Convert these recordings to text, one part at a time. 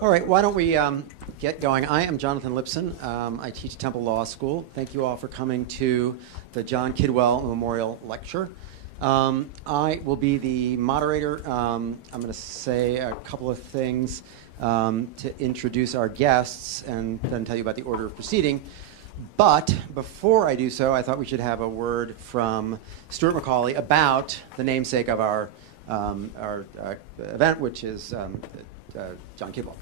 All right, why don't we get going? I am Jonathan Lipson. I teach at Temple Law School. Thank you all for coming to the John Kidwell Memorial Lecture. I will be the moderator. I'm going to say a couple of things to introduce our guests and then tell you about the order of proceeding. But before I do so, I thought we should have a word from Stuart McCauley about the namesake of our event, which is John Kidwell.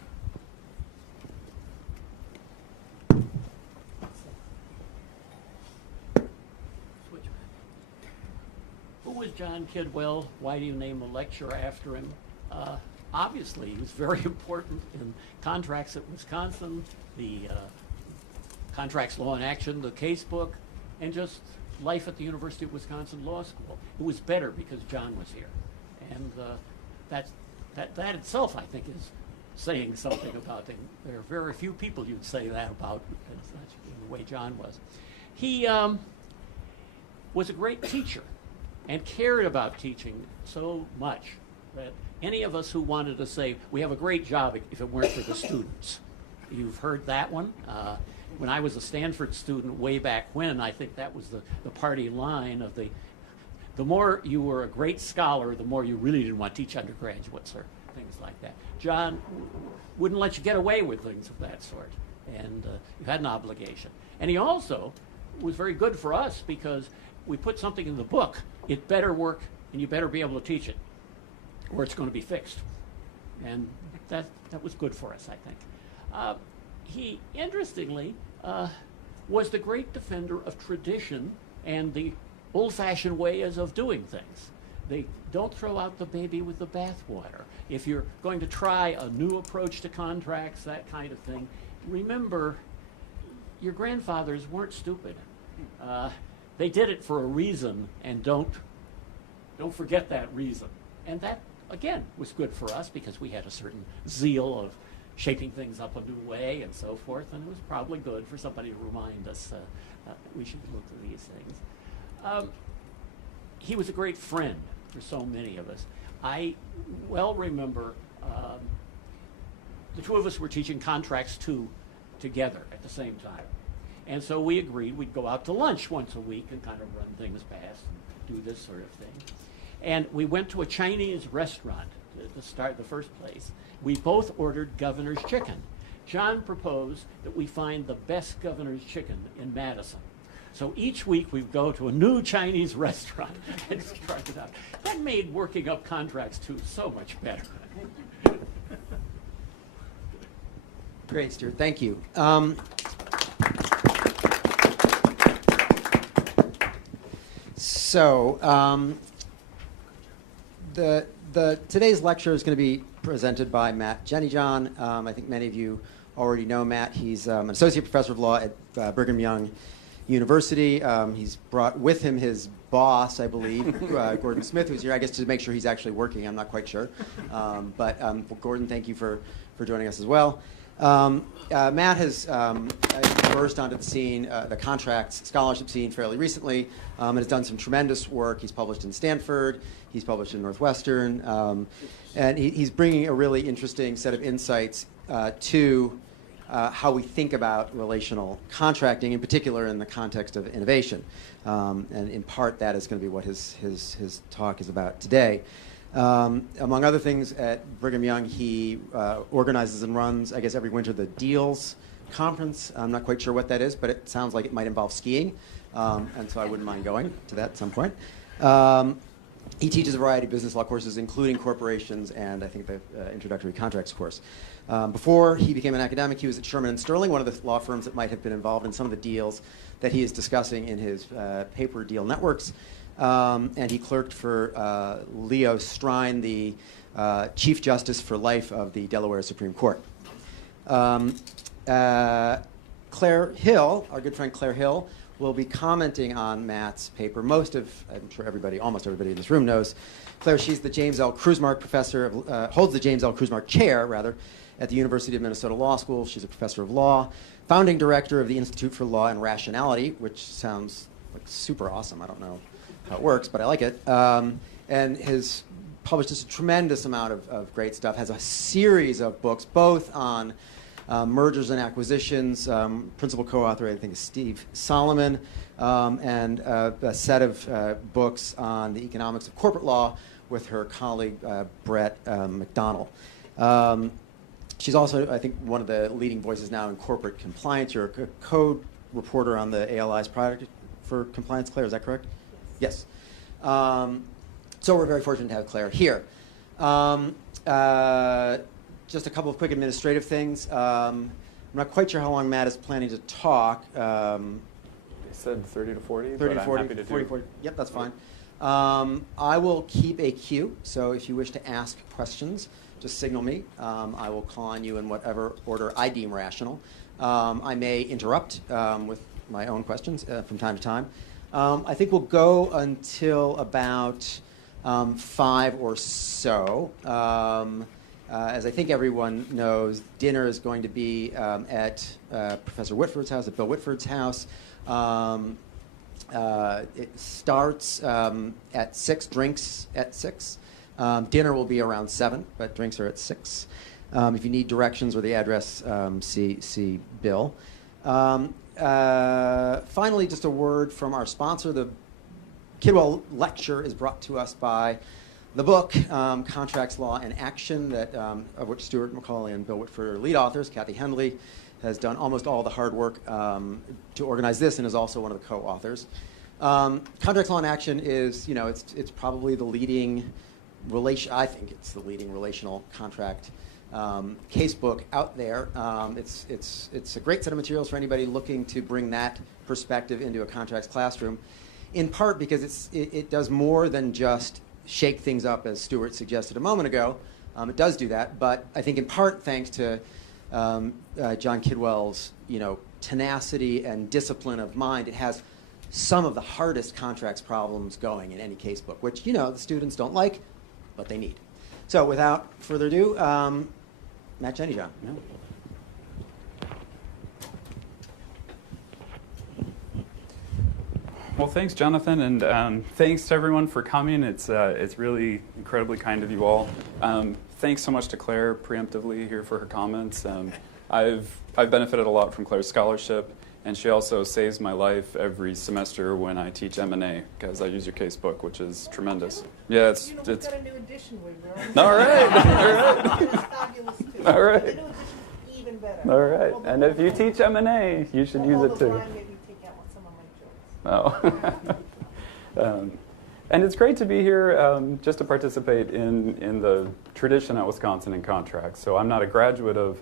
Who was John Kidwell? Why do you name a lecture after him? Obviously, he was very important in contracts at Wisconsin, the Contracts Law in Action, the case book, and just life at the University of Wisconsin Law School. It was better because John was here. And that itself, I think, is saying something about him. There are very few people you'd say that about in the way John was. He was a great teacher and cared about teaching so much that any of us who wanted to say, we have a great job if it weren't for the students. You've heard that one. When I was a Stanford student way back when, I think that was the party line of the more you were a great scholar, the more you really didn't want to teach undergraduates or things like that. John wouldn't let you get away with things of that sort, and you had an obligation. And he also was very good for us because we put something in the book, it better work, and you better be able to teach it, or it's going to be fixed. And that was good for us, I think. He, interestingly, was the great defender of tradition and the old-fashioned ways of doing things. They don't throw out the baby with the bathwater. If you're going to try a new approach to contracts, that kind of thing, remember, your grandfathers weren't stupid. They did it for a reason, and don't forget that reason. And that, again, was good for us because we had a certain zeal of shaping things up a new way and so forth, and it was probably good for somebody to remind us we should look at these things. He was a great friend for so many of us. I well remember the two of us were teaching Contracts 2 together at the same time. And so we agreed we'd go out to lunch once a week and kind of run things past and do this sort of thing. And we went to a Chinese restaurant to start the first place. We both ordered governor's chicken. John proposed that we find the best governor's chicken in Madison. So each week we'd go to a new Chinese restaurant and try it out. That made working up Contracts 2 so much better. Great, Stuart. Thank you. Today's lecture is going to be presented by Matt Jennyjohn. I think many of you already know Matt. He's an associate professor of law at Brigham Young University. He's brought with him his boss, I believe, Gordon Smith, who's here, I guess, to make sure he's actually working. I'm not quite sure. But Gordon, thank you for joining us as well. Matt has burst onto the scene, the contracts scholarship scene fairly recently, and has done some tremendous work. He's published in Stanford, he's published in Northwestern, and he's bringing a really interesting set of insights to how we think about relational contracting, in particular in the context of innovation. And in part, that is going to be what his talk is about today. Among other things, at Brigham Young, he organizes and runs, I guess, every winter the Deals Conference. I'm not quite sure what that is, but it sounds like it might involve skiing, and so I wouldn't mind going to that at some point. He teaches a variety of business law courses, including corporations and I think the introductory contracts course. Before he became an academic, he was at Sherman & Sterling, one of the law firms that might have been involved in some of the deals that he is discussing in his paper Deal Networks. And he clerked for Leo Strine, the Chief Justice for Life of the Delaware Supreme Court. Claire Hill, our good friend Claire Hill, will be commenting on Matt's paper. I'm sure almost everybody in this room knows Claire. She's the James L. Krusmark professor, holds the James L. Krusmark chair, rather, at the University of Minnesota Law School. She's a professor of law, founding director of the Institute for Law and Rationality, which sounds like super awesome. I don't know how it works, but I like it. And has published just a tremendous amount of great stuff, has a series of books, both on mergers and acquisitions. Principal co-author, I think, is Steve Solomon, and a set of books on the economics of corporate law with her colleague, Brett McDonnell. She's also, I think, one of the leading voices now in corporate compliance. You're a code reporter on the ALI's project for compliance, Claire, is that correct? Yes. So we're very fortunate to have Claire here. Just a couple of quick administrative things. I'm not quite sure how long Matt is planning to talk. He said 30 to 40, 30 but 40, I'm happy to 40, do 40. Yep, that's fine. I will keep a queue, so if you wish to ask questions, just signal me. I will call on you in whatever order I deem rational. I may interrupt with my own questions from time to time. I think we'll go until about 5 or so. As I think everyone knows, dinner is going to be at Professor Whitford's house, at Bill Whitford's house. It starts at 6, drinks at 6. Dinner will be around 7, but drinks are at 6. If you need directions or the address, see Bill. Finally, just a word from our sponsor. The Kidwell lecture is brought to us by the book, Contracts, Law, and Action, that, of which Stuart McCauley and Bill Whitford are lead authors. Kathy Henley has done almost all the hard work to organize this and is also one of the co-authors. Contracts, Law, and Action is, it's probably the leading I think it's the leading relational contract case book out there. It's a great set of materials for anybody looking to bring that perspective into a contracts classroom, in part because it does more than just shake things up, as Stuart suggested a moment ago. It does do that, but I think in part thanks to John Kidwell's tenacity and discipline of mind, it has some of the hardest contracts problems going in any case book, which the students don't like, but they need. So without further ado, Matt Jennyjohn. Yeah. Well, thanks, Jonathan, and thanks to everyone for coming. It's really incredibly kind of you all. Thanks so much to Claire preemptively here for her comments. I've benefited a lot from Claire's scholarship, and she also saves my life every semester when I teach M&A, because I use your casebook, which is tremendous. Yeah, it's we've got a new edition with her. All right, all right. It's fabulous too. All right. The new edition is even better. All right, and if you teach M&A, you should use it too. Maybe take out some of my jokes. Oh. And it's great to be here just to participate in the tradition at Wisconsin in contracts. So I'm not a graduate of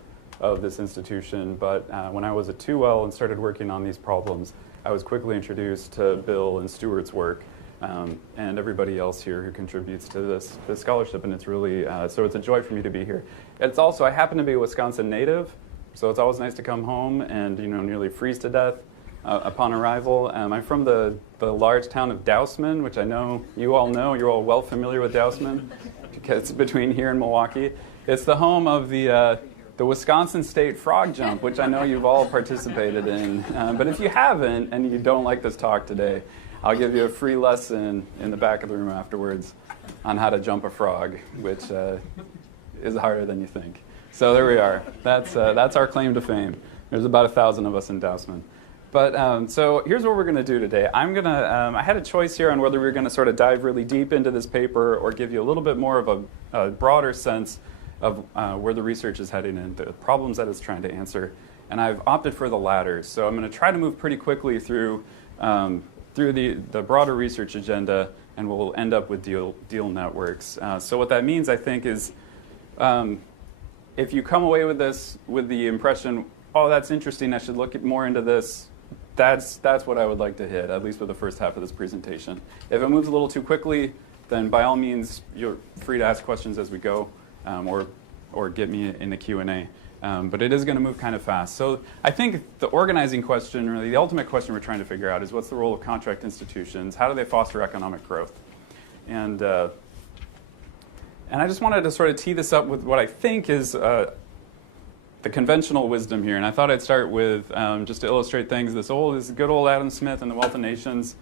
this institution, but when I was at Kidwell and started working on these problems, I was quickly introduced to Bill and Stuart's work and everybody else here who contributes to this scholarship, and it's really, so it's a joy for me to be here. It's also, I happen to be a Wisconsin native, so it's always nice to come home and nearly freeze to death upon arrival. I'm from the large town of Dousman, which I know you all know. You're all well familiar with Dousman, because it's between here and Milwaukee. It's the home of the Wisconsin State Frog Jump, which I know you've all participated in. But if you haven't and you don't like this talk today, I'll give you a free lesson in the back of the room afterwards on how to jump a frog, which is harder than you think. So there we are. That's our claim to fame. There's about 1,000 of us in Dousman. But so here's what we're going to do today. I had a choice here on whether we were going to sort of dive really deep into this paper or give you a little bit more of a broader sense of where the research is heading and the problems that it's trying to answer. And I've opted for the latter. So I'm going to try to move pretty quickly through the broader research agenda, and we'll end up with deal networks. So what that means, I think, is if you come away with this with the impression, oh, that's interesting, I should look more into this, that's what I would like to hit, at least with the first half of this presentation. If it moves a little too quickly, then by all means, you're free to ask questions as we go. Or get me in the Q&A. But it is going to move kind of fast. So I think the organizing question, or the ultimate question we're trying to figure out is what's the role of contract institutions? How do they foster economic growth? And I just wanted to sort of tee this up with what I think is the conventional wisdom here. And I thought I'd start with, just to illustrate things, this good old Adam Smith and the Wealth of Nations.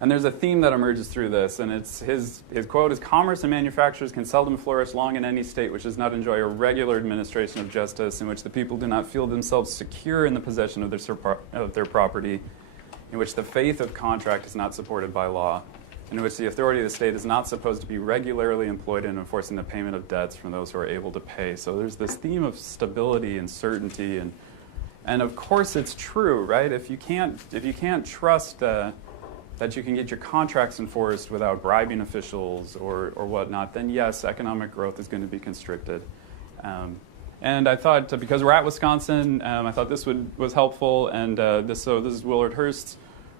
And there's a theme that emerges through this, and it's his quote is, "Commerce and manufactures can seldom flourish long in any state which does not enjoy a regular administration of justice, in which the people do not feel themselves secure in the possession of their property, in which the faith of contract is not supported by law, in which the authority of the state is not supposed to be regularly employed in enforcing the payment of debts from those who are able to pay." So there's this theme of stability and certainty, and of course it's true, right? If you can't trust that you can get your contracts enforced without bribing officials or whatnot, then yes, economic growth is going to be constricted. And I thought, because we're at Wisconsin, I thought this was helpful. And this is Willard Hurst's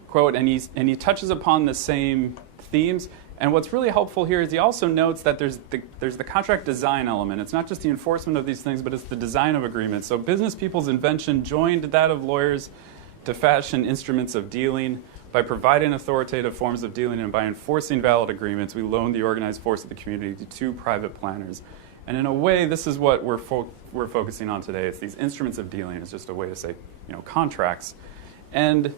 quote, and he touches upon the same themes. And what's really helpful here is he also notes that there's the contract design element. It's not just the enforcement of these things, but it's the design of agreements. So business people's invention joined that of lawyers to fashion instruments of dealing. By providing authoritative forms of dealing and by enforcing valid agreements, we loan the organized force of the community to private planners. And in a way, this is what we're focusing on today. It's these instruments of dealing. It's just a way to say, contracts. And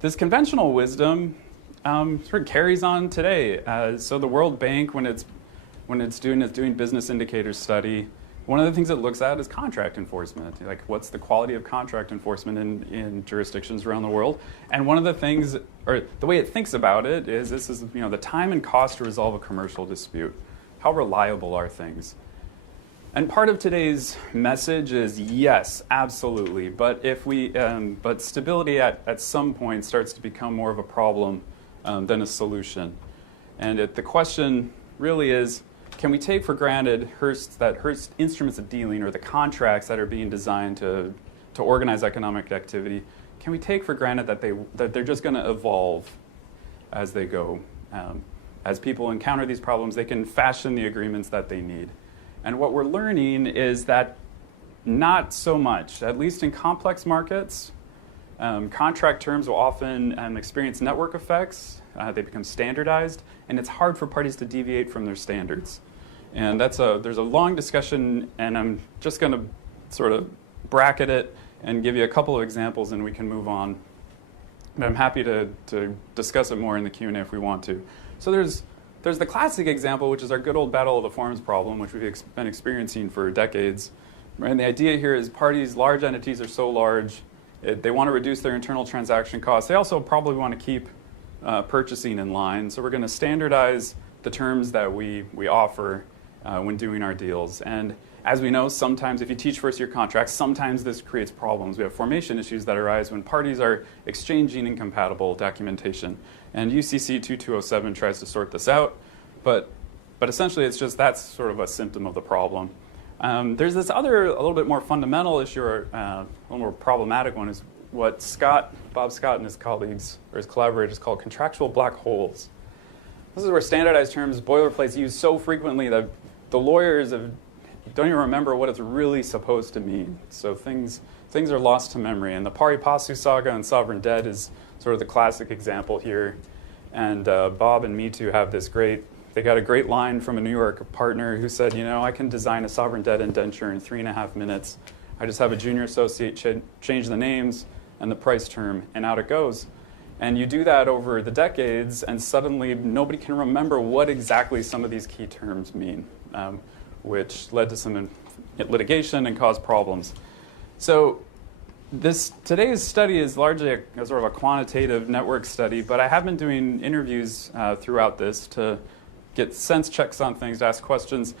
this conventional wisdom sort of carries on today. So the World Bank, when it's doing business indicators study, one of the things it looks at is contract enforcement. Like, what's the quality of contract enforcement in jurisdictions around the world? And one of the things, or the way it thinks about it, is this is the time and cost to resolve a commercial dispute. How reliable are things? And part of today's message is yes, absolutely. But but stability at some point starts to become more of a problem than a solution. And the question really is, can we take for granted Hearst instruments of dealing, or the contracts that are being designed to organize economic activity, can we take for granted that they're just going to evolve as they go? As people encounter these problems, they can fashion the agreements that they need. And what we're learning is that not so much. At least in complex markets, contract terms will often experience network effects. They become standardized, and it's hard for parties to deviate from their standards. And there's a long discussion, and I'm just going to sort of bracket it and give you a couple of examples, and we can move on. But I'm happy to discuss it more in the Q&A if we want to. So there's the classic example, which is our good old battle of the forms problem, which we've been experiencing for decades. Right? And the idea here is large entities are so large, they want to reduce their internal transaction costs. They also probably want to keep purchasing in line. So we're going to standardize the terms that we offer when doing our deals. And as we know, sometimes if you teach first-year contracts, sometimes this creates problems. We have formation issues that arise when parties are exchanging incompatible documentation. And UCC 2207 tries to sort this out, but essentially that's sort of a symptom of the problem. There's this other, a little bit more fundamental issue, or a little more problematic one, is what Bob Scott and his colleagues, or his collaborators, call contractual black holes. This is where standardized terms, boilerplates, used so frequently that the lawyers don't even remember what it's really supposed to mean. So things are lost to memory. And the pari passu saga and sovereign debt is sort of the classic example here. And Bob and Me Too have they got a great line from a New York partner who said, I can design a sovereign debt indenture in 3.5 minutes. I just have a junior associate change the names and the price term, and out it goes. And you do that over the decades, and suddenly nobody can remember what exactly some of these key terms mean, which led to some litigation and caused problems. So today's study is largely a sort of a quantitative network study, but I have been doing interviews throughout this to get sense checks on things, to ask questions.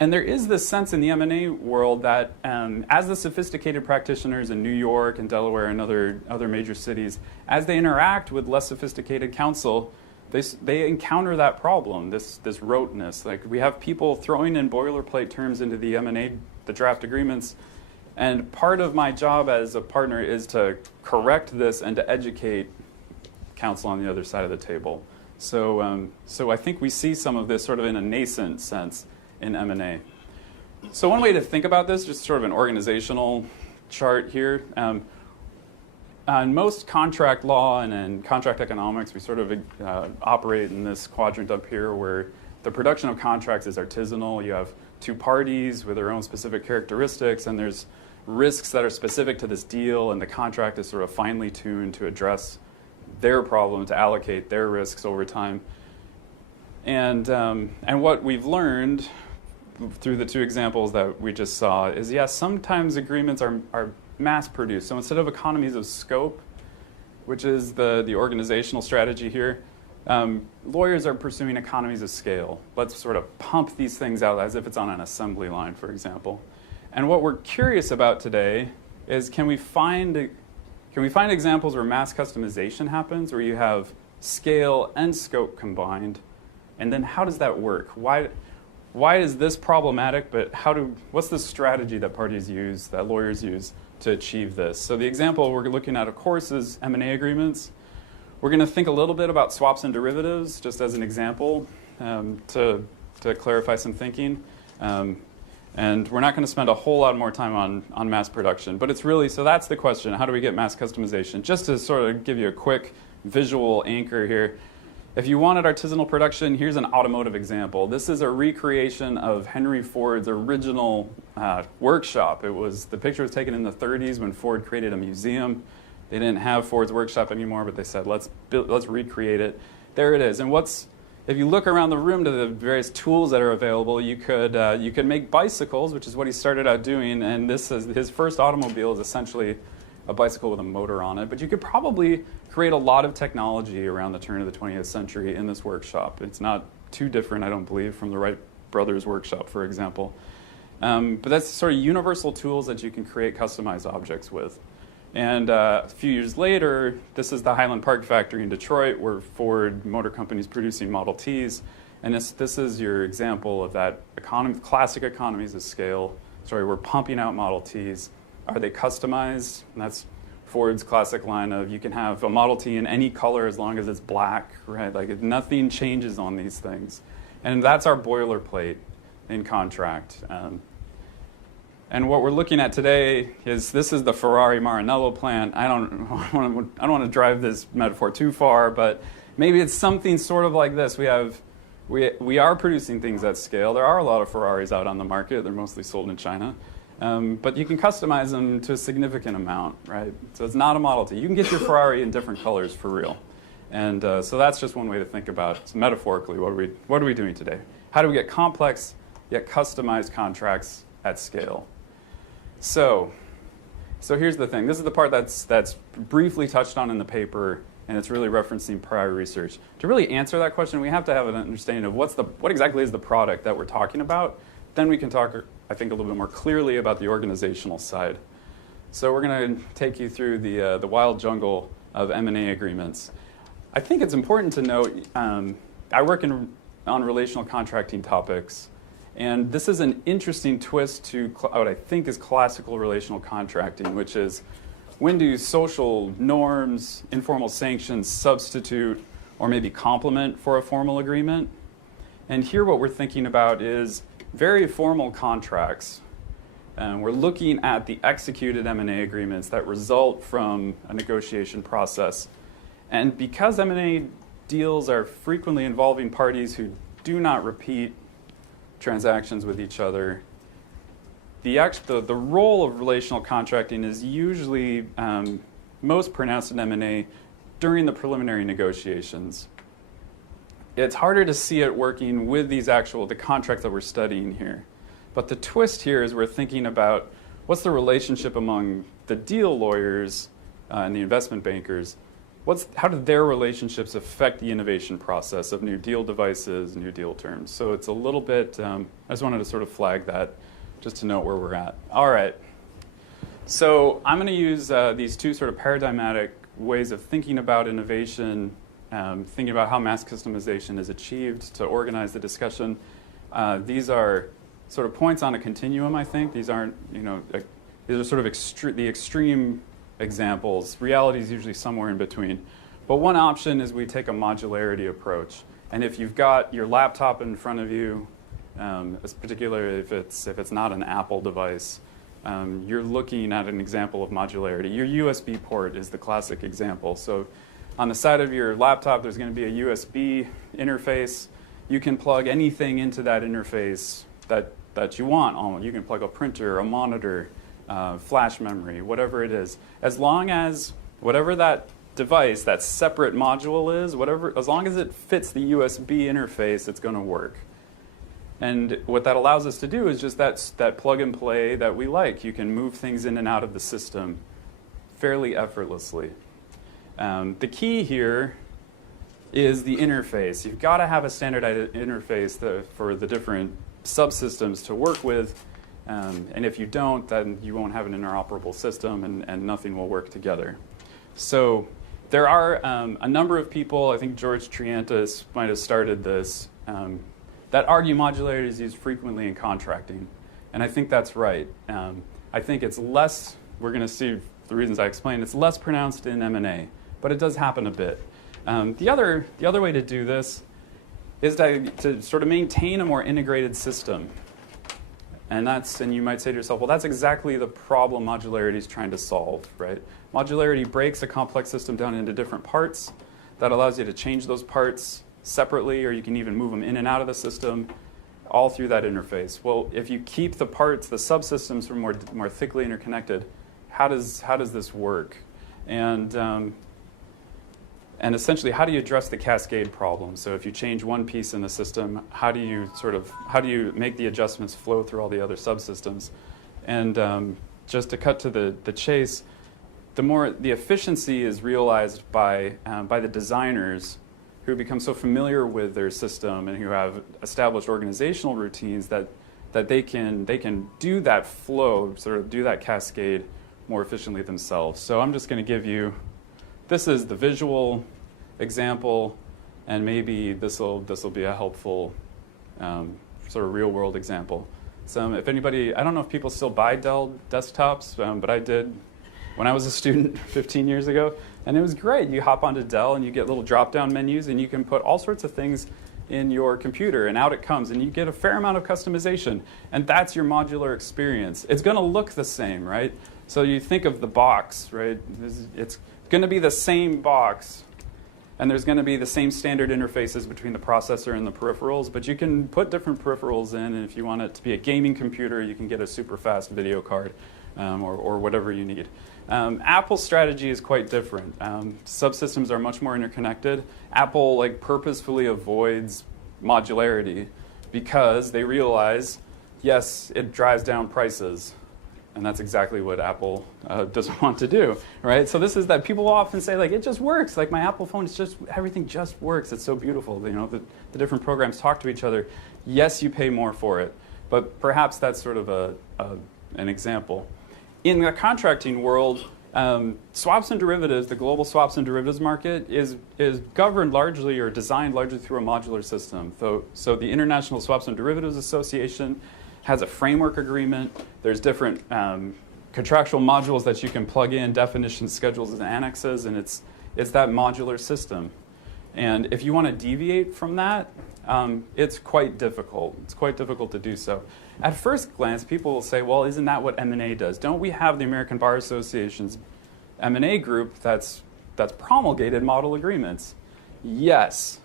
And there is this sense in the M&A world that as the sophisticated practitioners in New York and Delaware and other major cities, as they interact with less sophisticated counsel, they encounter that problem, this roteness. Like, we have people throwing in boilerplate terms into the M&A, the draft agreements, and part of my job as a partner is to correct this and to educate counsel on the other side of the table. So I think we see some of this sort of in a nascent sense in M&A. So one way to think about this, just sort of an organizational chart here. On most contract law and in contract economics, we sort of operate in this quadrant up here where the production of contracts is artisanal. You have two parties with their own specific characteristics, and there's risks that are specific to this deal, and the contract is sort of finely tuned to address their problem, to allocate their risks over time. And what we've learned through the two examples that we just saw is, yes, sometimes agreements are mass-produced. So instead of economies of scope, which is the organizational strategy here, lawyers are pursuing economies of scale. Let's sort of pump these things out as if it's on an assembly line, for example. And what we're curious about today is, can we find examples where mass customization happens, where you have scale and scope combined? And then how does that work? Why is this problematic, but what's the strategy that parties use, that lawyers use to achieve this? So the example we're looking at, of course, is M&A agreements. We're going to think a little bit about swaps and derivatives, just as an example, to clarify some thinking. And we're not going to spend a whole lot more time on mass production. But it's really, so that's the question, how do we get mass customization? Just to sort of give you a quick visual anchor here, if you wanted artisanal production, here's an automotive example. This is a recreation of Henry Ford's original workshop. The picture was taken in the 30s when Ford created a museum. They didn't have Ford's workshop anymore, but they said, let's recreate it. There it is. And if you look around the room to the various tools that are available, you could make bicycles, which is what he started out doing. And his first automobile is essentially a bicycle with a motor on it. But you could probably create a lot of technology around the turn of the 20th century in this workshop. It's not too different, I don't believe, from the Wright brothers' workshop, for example. But that's sort of universal tools that you can create customized objects with. And a few years later, this is the Highland Park factory in Detroit, where Ford Motor Company is producing Model Ts. And this is your example of that classic economies of scale. We're pumping out Model Ts. Are they customized? And that's Ford's classic line of, you can have a Model T in any color as long as it's black, right? Like, nothing changes on these things. And that's our boilerplate in contract. And what we're looking at today is, this is the Ferrari Maranello plant. I don't want to drive this metaphor too far, but maybe it's something sort of like this. We are producing things at scale. There are a lot of Ferraris out on the market. They're mostly sold in China. But you can customize them to a significant amount, right? So it's not a Model T. You can get your Ferrari in different colors for real. And so that's just one way to think about it. So metaphorically, what are we doing today? How do we get complex yet customized contracts at scale? So here's the thing. This is the part that's briefly touched on in the paper, and it's really referencing prior research. To really answer that question, we have to have an understanding of what exactly is the product that we're talking about. Then we can talk, I think, a little bit more clearly about the organizational side. So we're going to take you through the wild jungle of M&A agreements. I think it's important to note, I work on relational contracting topics, and this is an interesting twist to what I think is classical relational contracting, which is, when do social norms, informal sanctions substitute or maybe complement for a formal agreement? And here what we're thinking about is very formal contracts. We're looking at the executed M&A agreements that result from a negotiation process. And because M&A deals are frequently involving parties who do not repeat transactions with each other, the role of relational contracting is usually most pronounced in M&A during the preliminary negotiations. It's harder to see it working with the contracts that we're studying here. But the twist here is, we're thinking about what's the relationship among the deal lawyers and the investment bankers. How do their relationships affect the innovation process of new deal devices, new deal terms? So it's a little bit, I just wanted to sort of flag that just to note where we're at. All right. So I'm going to use these two sort of paradigmatic ways of thinking about innovation, thinking about how mass customization is achieved, to organize the discussion. These are sort of points on a continuum, I think. These aren't, these are sort of the extreme examples. Reality is usually somewhere in between. But one option is we take a modularity approach. And if you've got your laptop in front of you, particularly if it's not an Apple device, you're looking at an example of modularity. Your USB port is the classic example. So on the side of your laptop, there's going to be a USB interface. You can plug anything into that interface that you want. You can plug a printer, a monitor, flash memory, whatever it is. As long as whatever that device, that separate module is, whatever, as long as it fits the USB interface, it's going to work. And what that allows us to do is just that plug and play that we like. You can move things in and out of the system fairly effortlessly. The key here is the interface. You've got to have a standardized interface for the different subsystems to work with. And if you don't, then you won't have an interoperable system and nothing will work together. So there are a number of people, I think George Triantis might have started this, that argue modularity is used frequently in contracting. And I think that's right. I think it's less, we're going to see the reasons I explained, it's less pronounced in M&A, but it does happen a bit. The other way to do this is to sort of maintain a more integrated system. And you might say to yourself, well, that's exactly the problem modularity is trying to solve, right? Modularity breaks a complex system down into different parts. That allows you to change those parts separately, or you can even move them in and out of the system, all through that interface. Well, if you keep the parts, the subsystems from more thickly interconnected, how does this work? And essentially, how do you address the cascade problem? So if you change one piece in the system, how do you make the adjustments flow through all the other subsystems? And just to cut to the chase, the efficiency is realized by the designers who become so familiar with their system and who have established organizational routines that they can do that flow, sort of do that cascade more efficiently themselves. So I'm just going to give you, this is the visual example, and maybe this will be a helpful sort of real world example. So if anybody, I don't know if people still buy Dell desktops, but I did when I was a student 15 years ago, and it was great. You hop onto Dell and you get little drop-down menus, and you can put all sorts of things in your computer, and out it comes, and you get a fair amount of customization, and that's your modular experience. It's going to look the same, right? So you think of the box, right? It's going to be the same box, and there's going to be the same standard interfaces between the processor and the peripherals, but you can put different peripherals in, and if you want it to be a gaming computer, you can get a super fast video card or whatever you need. Apple's strategy is quite different. Subsystems are much more interconnected. Apple purposefully avoids modularity because they realize, yes, it drives down prices. And that's exactly what Apple doesn't want to do, right? So this is that people often say, it just works. My Apple phone, everything just works. It's so beautiful. The different programs talk to each other. Yes, you pay more for it, but perhaps that's sort of an example. In the contracting world, swaps and derivatives, the global swaps and derivatives market is governed largely or designed largely through a modular system. So the International Swaps and Derivatives Association has a framework agreement. There's different contractual modules that you can plug in, definitions, schedules, and annexes, and it's that modular system. And if you want to deviate from that, it's quite difficult. It's quite difficult to do so. At first glance, people will say, well, isn't that what M&A does? Don't we have the American Bar Association's M&A group that's promulgated model agreements? Yes,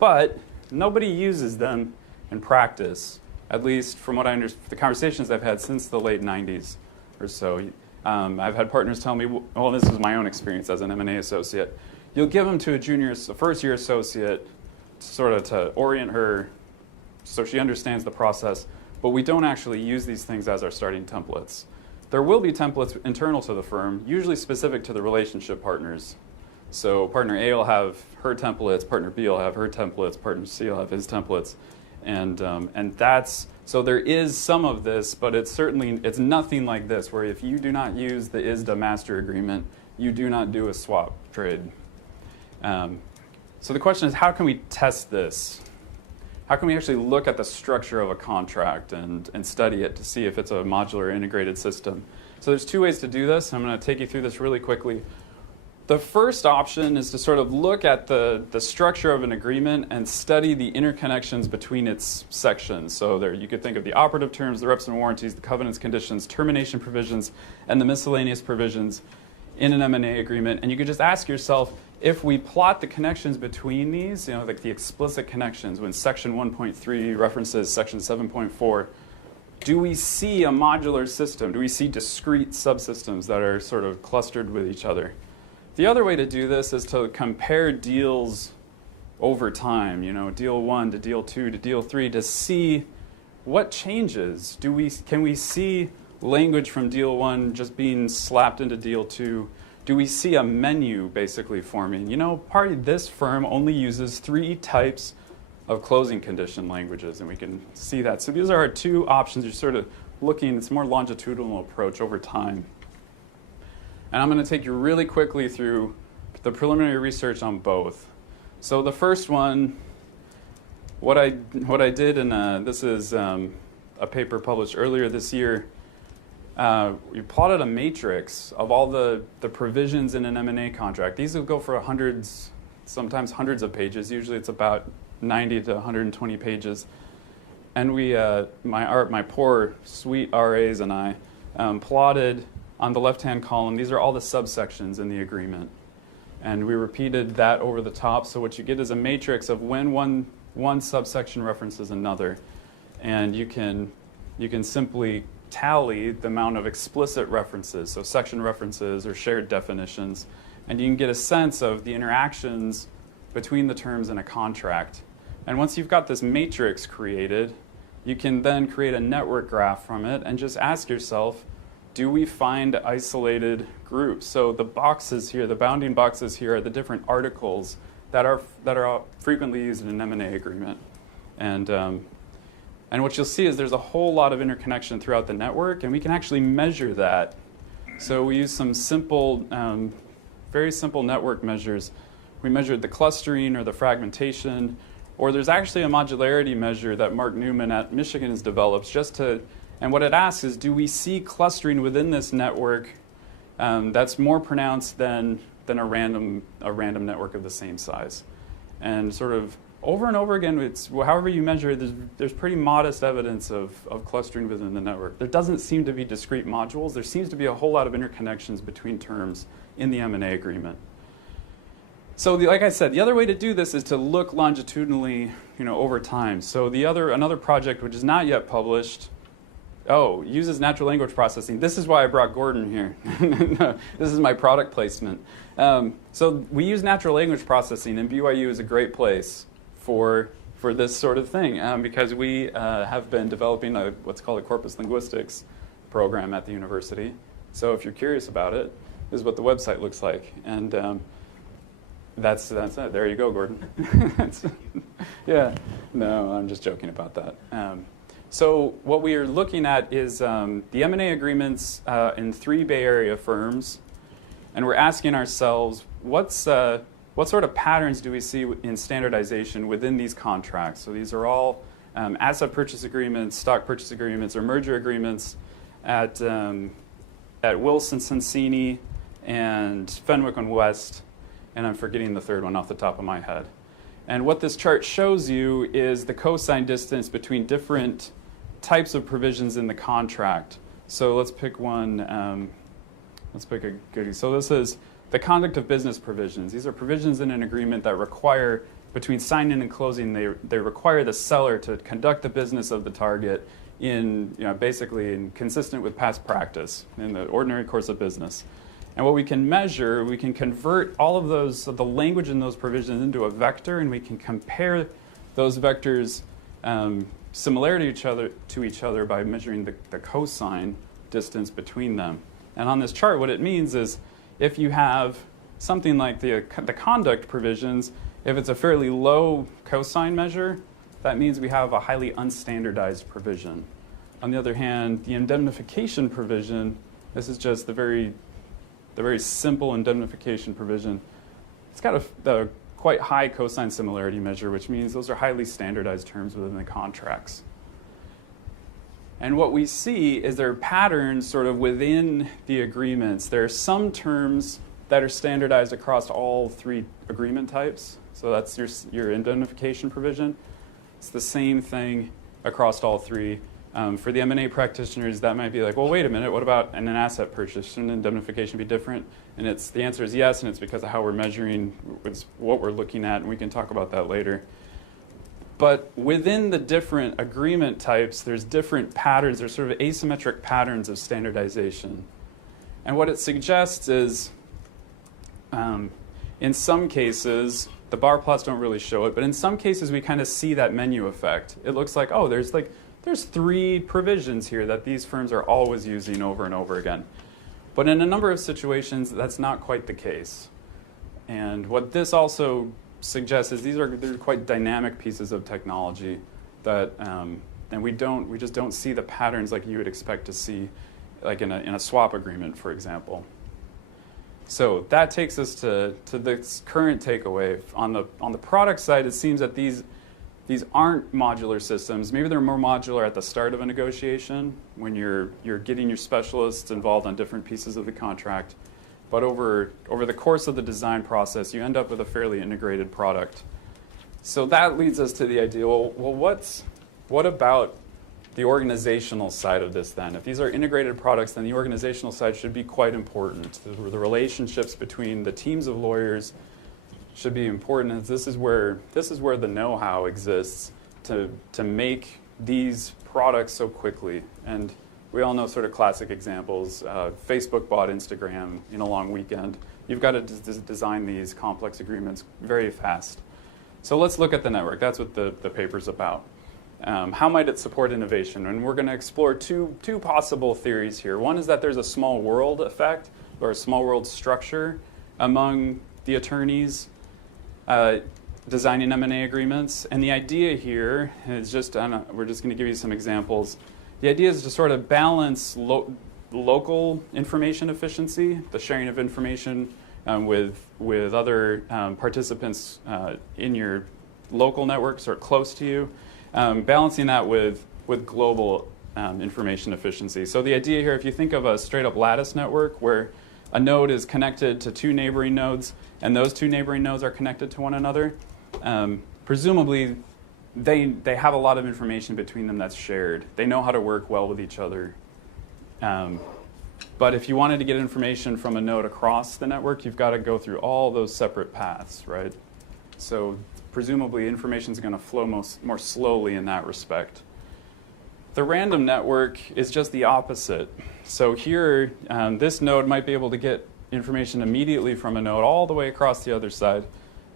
but nobody uses them in practice. At least from what I understand, the conversations I've had since the late 90s or so. I've had partners tell me, well, this is my own experience as an M&A associate. You'll give them to a first-year associate sort of to orient her so she understands the process, but we don't actually use these things as our starting templates. There will be templates internal to the firm, usually specific to the relationship partners. So partner A will have her templates, partner B will have her templates, partner C will have his templates. And that's, so there is some of this, but it's nothing like this, where if you do not use the ISDA master agreement, you do not do a swap trade. So the question is, how can we test this? How can we actually look at the structure of a contract and study it to see if it's a modular integrated system? So there's two ways to do this. I'm going to take you through this really quickly. The first option is to sort of look at the structure of an agreement and study the interconnections between its sections. So there, you could think of the operative terms, the reps and warranties, the covenants, conditions, termination provisions, and the miscellaneous provisions in an M&A agreement. And you could just ask yourself, if we plot the connections between these, like the explicit connections, when section 1.3 references section 7.4, do we see a modular system? Do we see discrete subsystems that are sort of clustered with each other? the other way to do this is to compare deals over time, deal 1 to deal 2 to deal 3, to see what changes. Can we see language from deal 1 just being slapped into deal 2? Do we see a menu basically forming? This firm only uses 3 types of closing condition languages, and we can see that. So these are our 2 options. You're sort of looking, it's a more longitudinal approach over time. And I'm going to take you really quickly through the preliminary research on both. So the first one, what I did, this is a paper published earlier this year. We plotted a matrix of all the provisions in an M&A contract. These will go for hundreds, sometimes hundreds of pages. Usually it's about 90 to 120 pages. And we, my poor, sweet RAs and I, plotted on the left-hand column, these are all the subsections in the agreement. And we repeated that over the top. So what you get is a matrix of when one subsection references another. And you can simply tally the amount of explicit references, so section references or shared definitions, and you can get a sense of the interactions between the terms in a contract. And once you've got this matrix created, you can then create a network graph from it and just ask yourself, do we find isolated groups? So the boxes here, the bounding boxes here, are the different articles that are frequently used in an M&A agreement. And what you'll see is there's a whole lot of interconnection throughout the network, and we can actually measure that. So we use some simple, very simple network measures. We measured the clustering or the fragmentation, or there's actually a modularity measure that Mark Newman at Michigan has developed and what it asks is, do we see clustering within this network that's more pronounced than a random network of the same size? And sort of over and over again, it's however you measure it, there's pretty modest evidence of clustering within the network. There doesn't seem to be discrete modules. There seems to be a whole lot of interconnections between terms in the M&A agreement. So like I said, the other way to do this is to look longitudinally, over time. So another project which is not yet published, uses natural language processing. This is why I brought Gordon here. This is my product placement. So we use natural language processing, and BYU is a great place for this sort of thing because we have been developing what's called a corpus linguistics program at the university. So if you're curious about it, this is what the website looks like. And that's it. There you go, Gordon. Yeah. No, I'm just joking about that. So what we are looking at is the M&A agreements in 3 Bay Area firms, and we're asking ourselves, what sort of patterns do we see in standardization within these contracts? So these are all asset purchase agreements, stock purchase agreements, or merger agreements at Wilson Sonsini and Fenwick and West, and I'm forgetting the third one off the top of my head. And what this chart shows you is the cosine distance between different types of provisions in the contract. So let's pick one. Let's pick a goodie. So this is the conduct of business provisions. These are provisions in an agreement that require, between signing and closing, they require the seller to conduct the business of the target basically consistent with past practice in the ordinary course of business. And what we can measure, we can convert all of the language in those provisions into a vector, and we can compare those vectors similarity to each other by measuring the cosine distance between them. And on this chart, what it means is if you have something like the conduct provisions, if it's a fairly low cosine measure, that means we have a highly unstandardized provision. On the other hand, the indemnification provision, this is just the very simple indemnification provision. It's got a quite high cosine similarity measure, which means those are highly standardized terms within the contracts. And what we see is there are patterns sort of within the agreements. There are some terms that are standardized across all 3 agreement types. So that's your indemnification provision. It's the same thing across all 3. For the M&A practitioners, that might be like, well, wait a minute, what about an asset purchase? Shouldn't indemnification be different? And the answer is yes, and it's because of how we're measuring, it's what we're looking at, and we can talk about that later. But within the different agreement types, there's different patterns. There's sort of asymmetric patterns of standardization. And what it suggests is In some cases, the bar plots don't really show it, but in some cases we kind of see that menu effect. It looks like, oh, there's 3 provisions here that these firms are always using over and over again. But in a number of situations, that's not quite the case. And what this also suggests is they're quite dynamic pieces of technology that, and we just don't see the patterns like you would expect to see, like in a swap agreement, for example. So that takes us to this current takeaway. On the product side, it seems that these aren't modular systems. Maybe they're more modular at the start of a negotiation when you're getting your specialists involved on different pieces of the contract. But over the course of the design process, you end up with a fairly integrated product. So that leads us to the idea, well, what about the organizational side of this then? If these are integrated products, then the organizational side should be quite important. The relationships between the teams of lawyers should be important, as this is where the know-how exists to make these products so quickly. And we all know sort of classic examples. Facebook bought Instagram in a long weekend. You've got to design these complex agreements very fast. So let's look at the network. That's what the paper's about. How might it support innovation? And we're going to explore two possible theories here. One is that there's a small world effect or a small world structure among the attorneys designing M&A agreements. And the idea here is we're just going to give you some examples. The idea is to sort of balance local information efficiency, the sharing of information with other participants in your local networks or close to you, balancing that with global information efficiency. So the idea here, if you think of a straight-up lattice network where a node is connected to 2 neighboring nodes, and those 2 neighboring nodes are connected to one another, presumably they have a lot of information between them that's shared. They know how to work well with each other. But if you wanted to get information from a node across the network, you've got to go through all those separate paths, right? So presumably information is going to flow more slowly in that respect. The random network is just the opposite. So here, this node might be able to get information immediately from a node all the way across the other side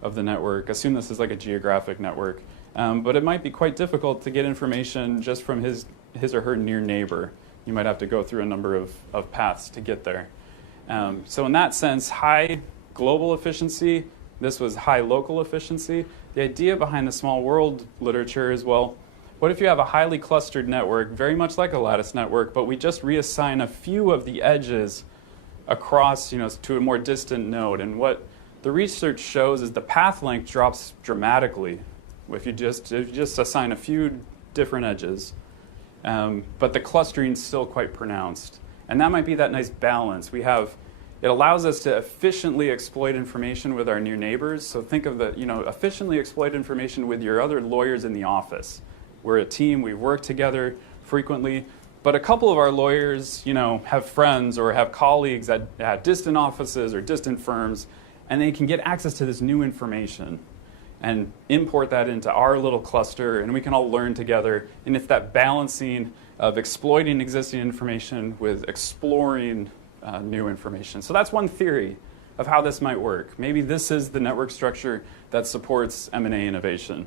of the network. Assume this is like a geographic network. But it might be quite difficult to get information just from his or her near neighbor. You might have to go through a number of paths to get there. So in that sense, high global efficiency, this was high local efficiency. The idea behind the small world literature is, well, what if you have a highly clustered network, very much like a lattice network, but we just reassign a few of the edges across, to a more distant node? And what the research shows is the path length drops dramatically if you just assign a few different edges. But the clustering is still quite pronounced. And that might be that nice balance. It allows us to efficiently exploit information with our near neighbors. So think of efficiently exploit information with your other lawyers in the office. We're a team, we work together frequently. But a couple of our lawyers, have friends or have colleagues at distant offices or distant firms, and they can get access to this new information and import that into our little cluster, and we can all learn together. And it's that balancing of exploiting existing information with exploring new information. So that's one theory of how this might work. Maybe this is the network structure that supports M&A innovation.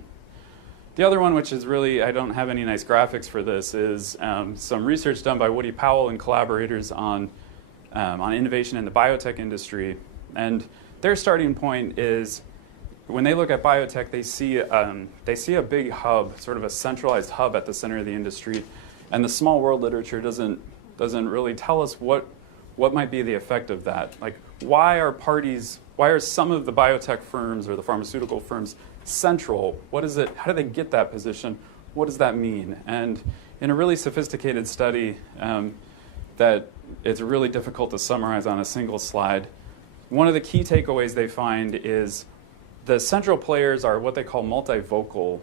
The other one, which is really, I don't have any nice graphics for this, is some research done by Woody Powell and collaborators on innovation in the biotech industry. And their starting point is, when they look at biotech, they see a big hub, sort of a centralized hub at the center of the industry, and the small world literature doesn't really tell us what might be the effect of that. Like, why are some of the biotech firms or the pharmaceutical firms central? What is it? How do they get that position? What does that mean? And in a really sophisticated study that it's really difficult to summarize on a single slide, one of the key takeaways they find is the central players are what they call multivocal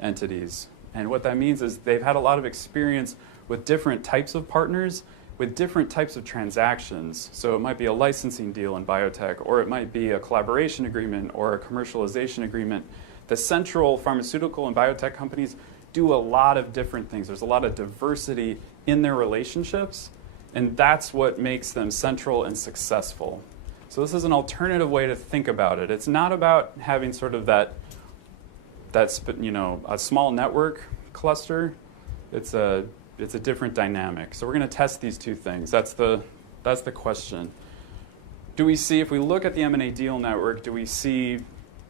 entities. And what that means is they've had a lot of experience with different types of partners, with different types of transactions. So it might be a licensing deal in biotech, or it might be a collaboration agreement or a commercialization agreement. The central pharmaceutical and biotech companies do a lot of different things. There's a lot of diversity in their relationships, and that's what makes them central and successful. So this is an alternative way to think about it. It's not about having sort of a small network cluster. It's a different dynamic. So we're going to test these two things. That's the question. Do we see, if we look at the M&A deal network, do we see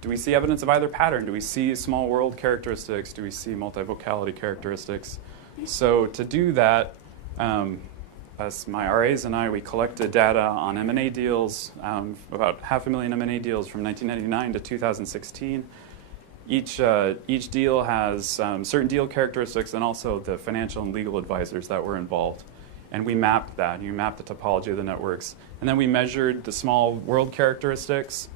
evidence of either pattern? Do we see small world characteristics? Do we see multivocality characteristics? So to do that, as my RAs and I, we collected data on M&A deals, about 500,000 M&A deals from 1999 to 2016. Each deal has certain deal characteristics and also the financial and legal advisors that were involved. And we mapped that. You map the topology of the networks. And then we measured the small world characteristics,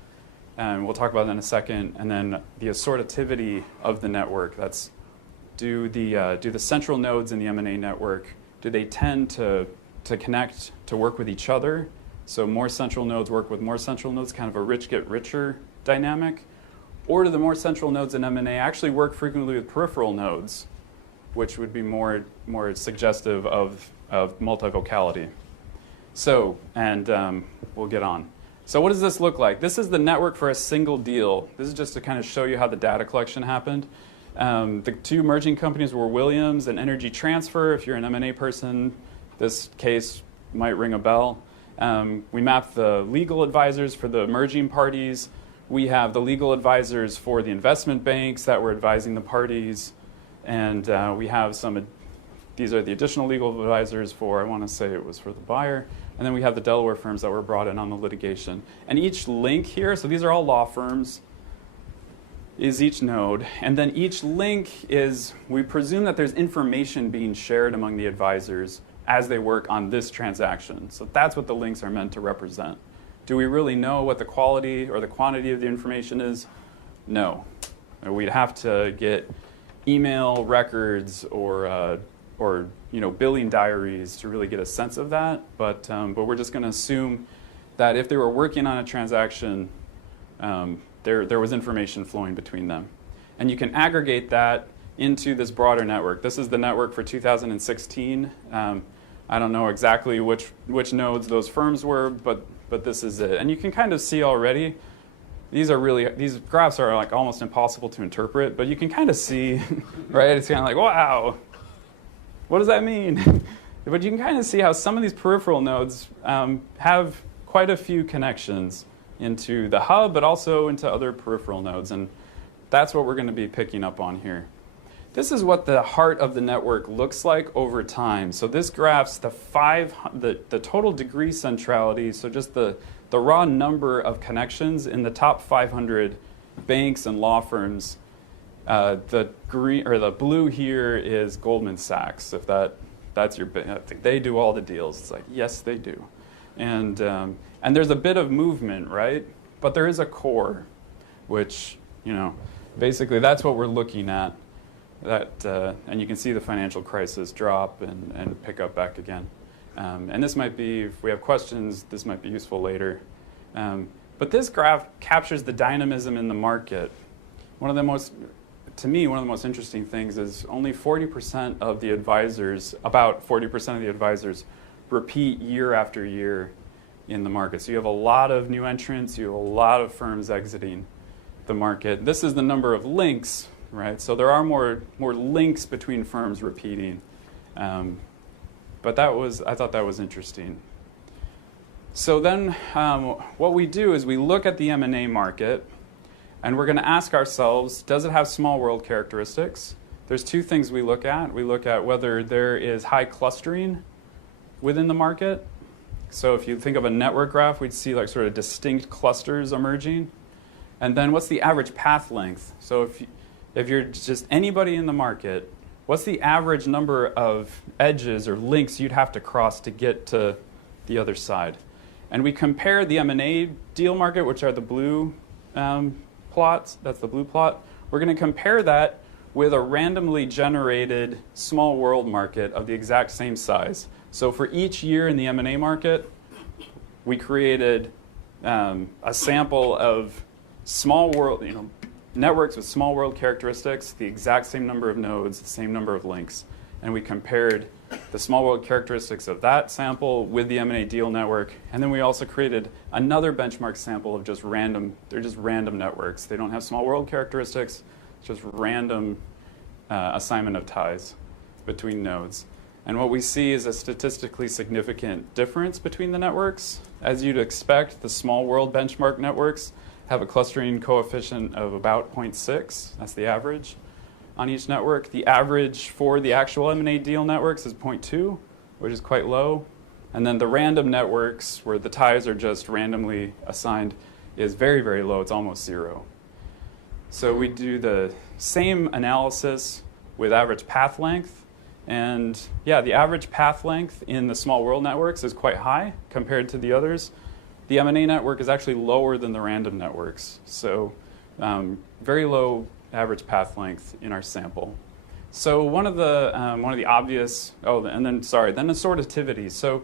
and we'll talk about that in a second, and then the assortativity of the network. That's do the central nodes in the M&A network, do they tend to connect, to work with each other? So more central nodes work with more central nodes, kind of a rich get richer dynamic. Or do the more central nodes in M&A actually work frequently with peripheral nodes, which would be more suggestive of multivocality? So, and we'll get on. So what does this look like? This is the network for a single deal. This is just to kind of show you how the data collection happened. The two merging companies were Williams and Energy Transfer. If you're an M&A person, this case might ring a bell. We mapped the legal advisors for the merging parties. We have the legal advisors for the investment banks that were advising the parties. And we have these are the additional legal advisors for, I want to say it was for the buyer. And then we have the Delaware firms that were brought in on the litigation. And each link here, so these are all law firms, is each node. And then each link is, we presume that there's information being shared among the advisors as they work on this transaction. So that's what the links are meant to represent. Do we really know what the quality or the quantity of the information is? No. We'd have to get email records or billing diaries to really get a sense of that. But we're just going to assume that if they were working on a transaction, there was information flowing between them. And you can aggregate that into this broader network. This is the network for 2016. I don't know exactly which nodes those firms were, but this is it. And you can kind of see already, these graphs are like almost impossible to interpret, but you can kind of see, right? It's kind of like, wow, what does that mean? But you can kind of see how some of these peripheral nodes have quite a few connections into the hub, but also into other peripheral nodes. And that's what we're going to be picking up on here. This is what the heart of the network looks like over time. So this graphs the total degree centrality, so just the raw number of connections in the top 500 banks and law firms. The green or the blue here is Goldman Sachs. If that's your, I think they do all the deals. It's like, yes, they do, and there's a bit of movement, right? But there is a core, which basically that's what we're looking at. And you can see the financial crisis drop and pick up back again. And this might be, if we have questions, this might be useful later. But this graph captures the dynamism in the market. One of the most interesting things is only 40% of the advisors, about 40% of the advisors, repeat year after year in the market. So you have a lot of new entrants, you have a lot of firms exiting the market. This is the number of links, right? So there are more links between firms repeating. But I thought that was interesting. So then what we do is we look at the M&A market, and we're going to ask ourselves, does it have small world characteristics? There's two things we look at. We look at whether there is high clustering within the market. So if you think of a network graph, we'd see like sort of distinct clusters emerging. And then what's the average path length? So if you're just anybody in the market, what's the average number of edges or links you'd have to cross to get to the other side? And we compare the M&A deal market, which are the blue plots. That's the blue plot. We're going to compare that with a randomly generated small world market of the exact same size. So for each year in the M&A market, we created a sample of small world, networks with small world characteristics, the exact same number of nodes, the same number of links, and we compared the small world characteristics of that sample with the M&A deal network. And then we also created another benchmark sample of just random, they're just random networks. They don't have small world characteristics, just random assignment of ties between nodes. And what we see is a statistically significant difference between the networks. As you'd expect, the small world benchmark networks have a clustering coefficient of about 0.6. That's the average on each network. The average for the actual M&A deal networks is 0.2, which is quite low. And then the random networks, where the ties are just randomly assigned, is very, very low. It's almost 0. So we do the same analysis with average path length. And yeah, the average path length in the small world networks is quite high compared to the others. The M&A network is actually lower than the random networks. So very low average path length in our sample. So one of the obvious, then the sortativity. So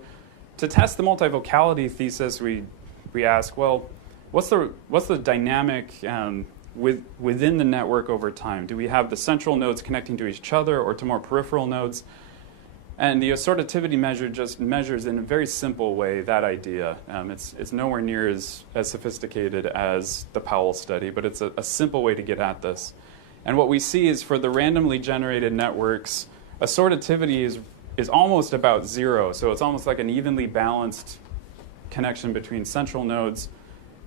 to test the multivocality thesis, we ask, well, what's the dynamic within the network over time? Do we have the central nodes connecting to each other or to more peripheral nodes? And the assortativity measure just measures in a very simple way that idea. It's nowhere near as sophisticated as the Powell study, but it's a simple way to get at this. And what we see is for the randomly generated networks, assortativity is almost about 0. So it's almost like an evenly balanced connection between central nodes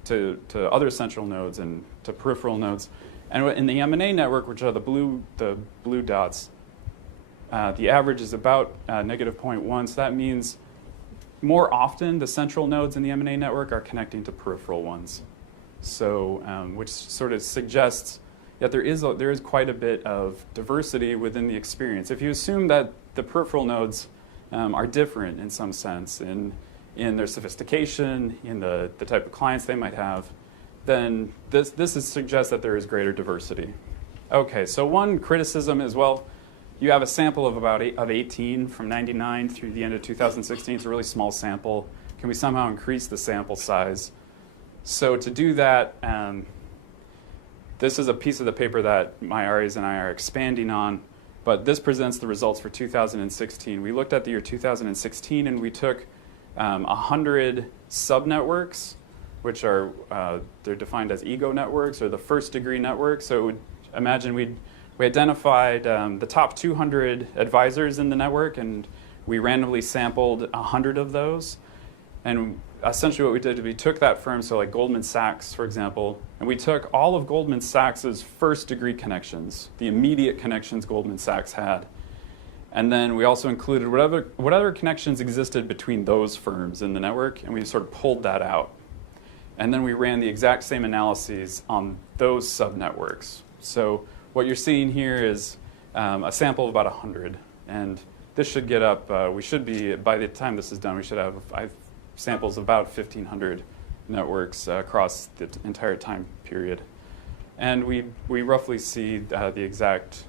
to other central nodes and to peripheral nodes. And in the M&A network, which are the blue dots, the average is about negative 0.1. So that means more often the central nodes in the M&A network are connecting to peripheral ones. So which sort of suggests that there is quite a bit of diversity within the experience. If you assume that the peripheral nodes are different in some sense in their sophistication, in the type of clients they might have, then this suggests that there is greater diversity. Okay, so one criticism is, well, you have a sample of 18 from 99 through the end of 2016. It's a really small sample. Can we somehow increase the sample size? So to do that, this is a piece of the paper that my RAs and I are expanding on, but this presents the results for 2016. We looked at the year 2016, and we took 100 subnetworks, which are they're defined as ego networks or the first degree networks. So imagine we identified the top 200 advisors in the network, and we randomly sampled 100 of those. And essentially what we did is we took that firm, so like Goldman Sachs, for example, and we took all of Goldman Sachs's first degree connections, the immediate connections Goldman Sachs had. And then we also included what other connections existed between those firms in the network, and we sort of pulled that out. And then we ran the exact same analyses on those subnetworks. So what you're seeing here is a sample of about 100. And this should get up, we should be, by the time this is done, we should have samples of about 1,500 networks across the entire time period. And we roughly see the exact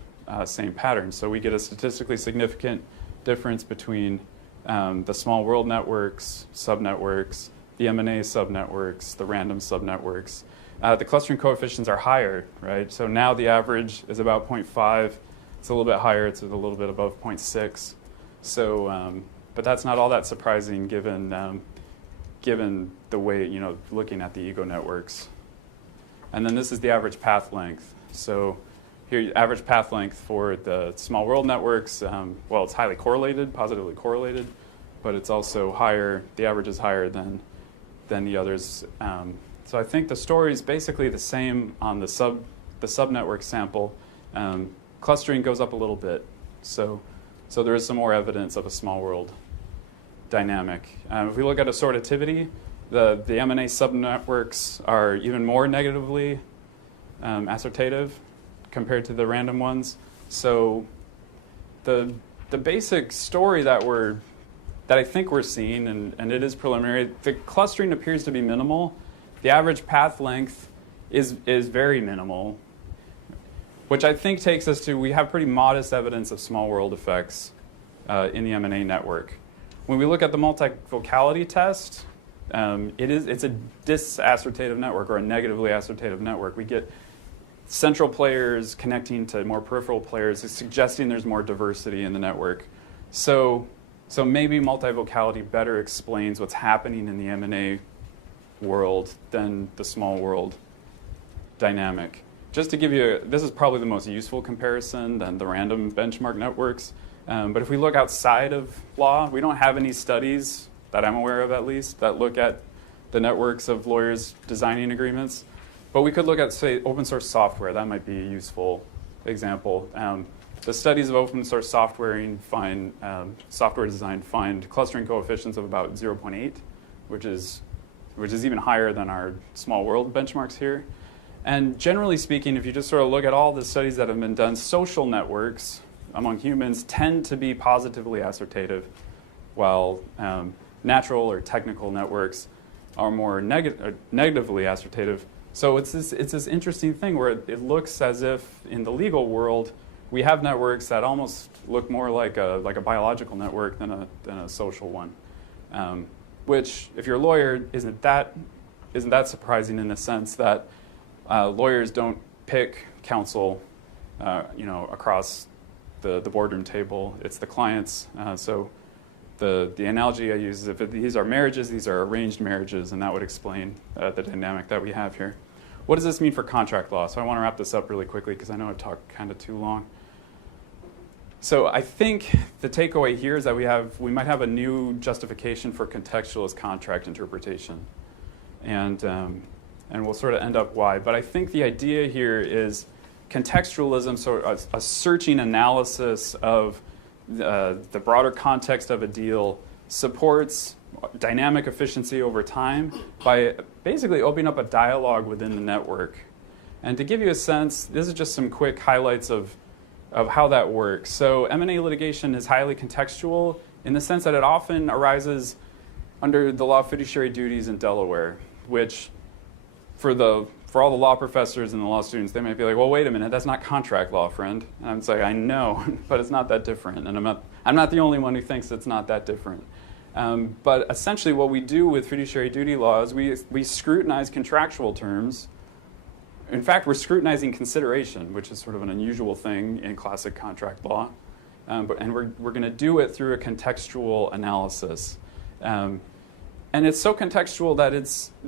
same pattern. So we get a statistically significant difference between the small world networks, subnetworks, the M&A subnetworks, the random subnetworks. The clustering coefficients are higher, right? So now the average is about 0.5. It's a little bit higher. It's a little bit above 0.6. So, but that's not all that surprising given the way, looking at the ego networks. And then this is the average path length. So here, average path length for the small world networks, well, it's highly correlated, positively correlated, but it's also higher, the average is higher than the others. So I think the story is basically the same on the subnetwork sample. Clustering goes up a little bit. So there is some more evidence of a small world dynamic. If we look at assortativity, the M&A subnetworks are even more negatively assortative compared to the random ones. So the basic story that I think we're seeing, and it is preliminary, the clustering appears to be minimal. The average path length is very minimal, which I think takes us to, we have pretty modest evidence of small world effects in the M&A network. When we look at the multivocality test, it's a disassortative network or a negatively assortative network. We get central players connecting to more peripheral players, suggesting there's more diversity in the network. So maybe multivocality better explains what's happening in the M&A world than the small world dynamic. Just to give you, this is probably the most useful comparison than the random benchmark networks. But if we look outside of law, we don't have any studies that I'm aware of at least that look at the networks of lawyers designing agreements. But we could look at, say, open source software. That might be a useful example. The studies of open source software design find clustering coefficients of about 0.8, which is even higher than our small world benchmarks here. And generally speaking, if you just sort of look at all the studies that have been done, social networks among humans tend to be positively assertive, while natural or technical networks are more negatively assertive. So it's this interesting thing where it looks as if in the legal world we have networks that almost look more like a biological network than a social one, which, if you're a lawyer, isn't that surprising in the sense that lawyers don't pick counsel, across the boardroom table. It's the clients. So the analogy I use is if these are marriages, these are arranged marriages, and that would explain the dynamic that we have here. What does this mean for contract law? So I want to wrap this up really quickly because I know I've talked kind of too long. So I think the takeaway here is that we might have a new justification for contextualist contract interpretation, and we'll sort of end up why. But I think the idea here is contextualism, sort of a searching analysis of the broader context of a deal, supports dynamic efficiency over time by basically opening up a dialogue within the network. And to give you a sense, this is just some quick highlights of how that works. So M&A litigation is highly contextual in the sense that it often arises under the law of fiduciary duties in Delaware, which for all the law professors and the law students, they might be like, well, wait a minute, that's not contract law, friend. And I'm like, I know, but it's not that different. And I'm not the only one who thinks it's not that different. But essentially what we do with fiduciary duty laws, we scrutinize contractual terms. In fact, we're scrutinizing consideration, which is sort of an unusual thing in classic contract law. And we're going to do it through a contextual analysis. And it's so contextual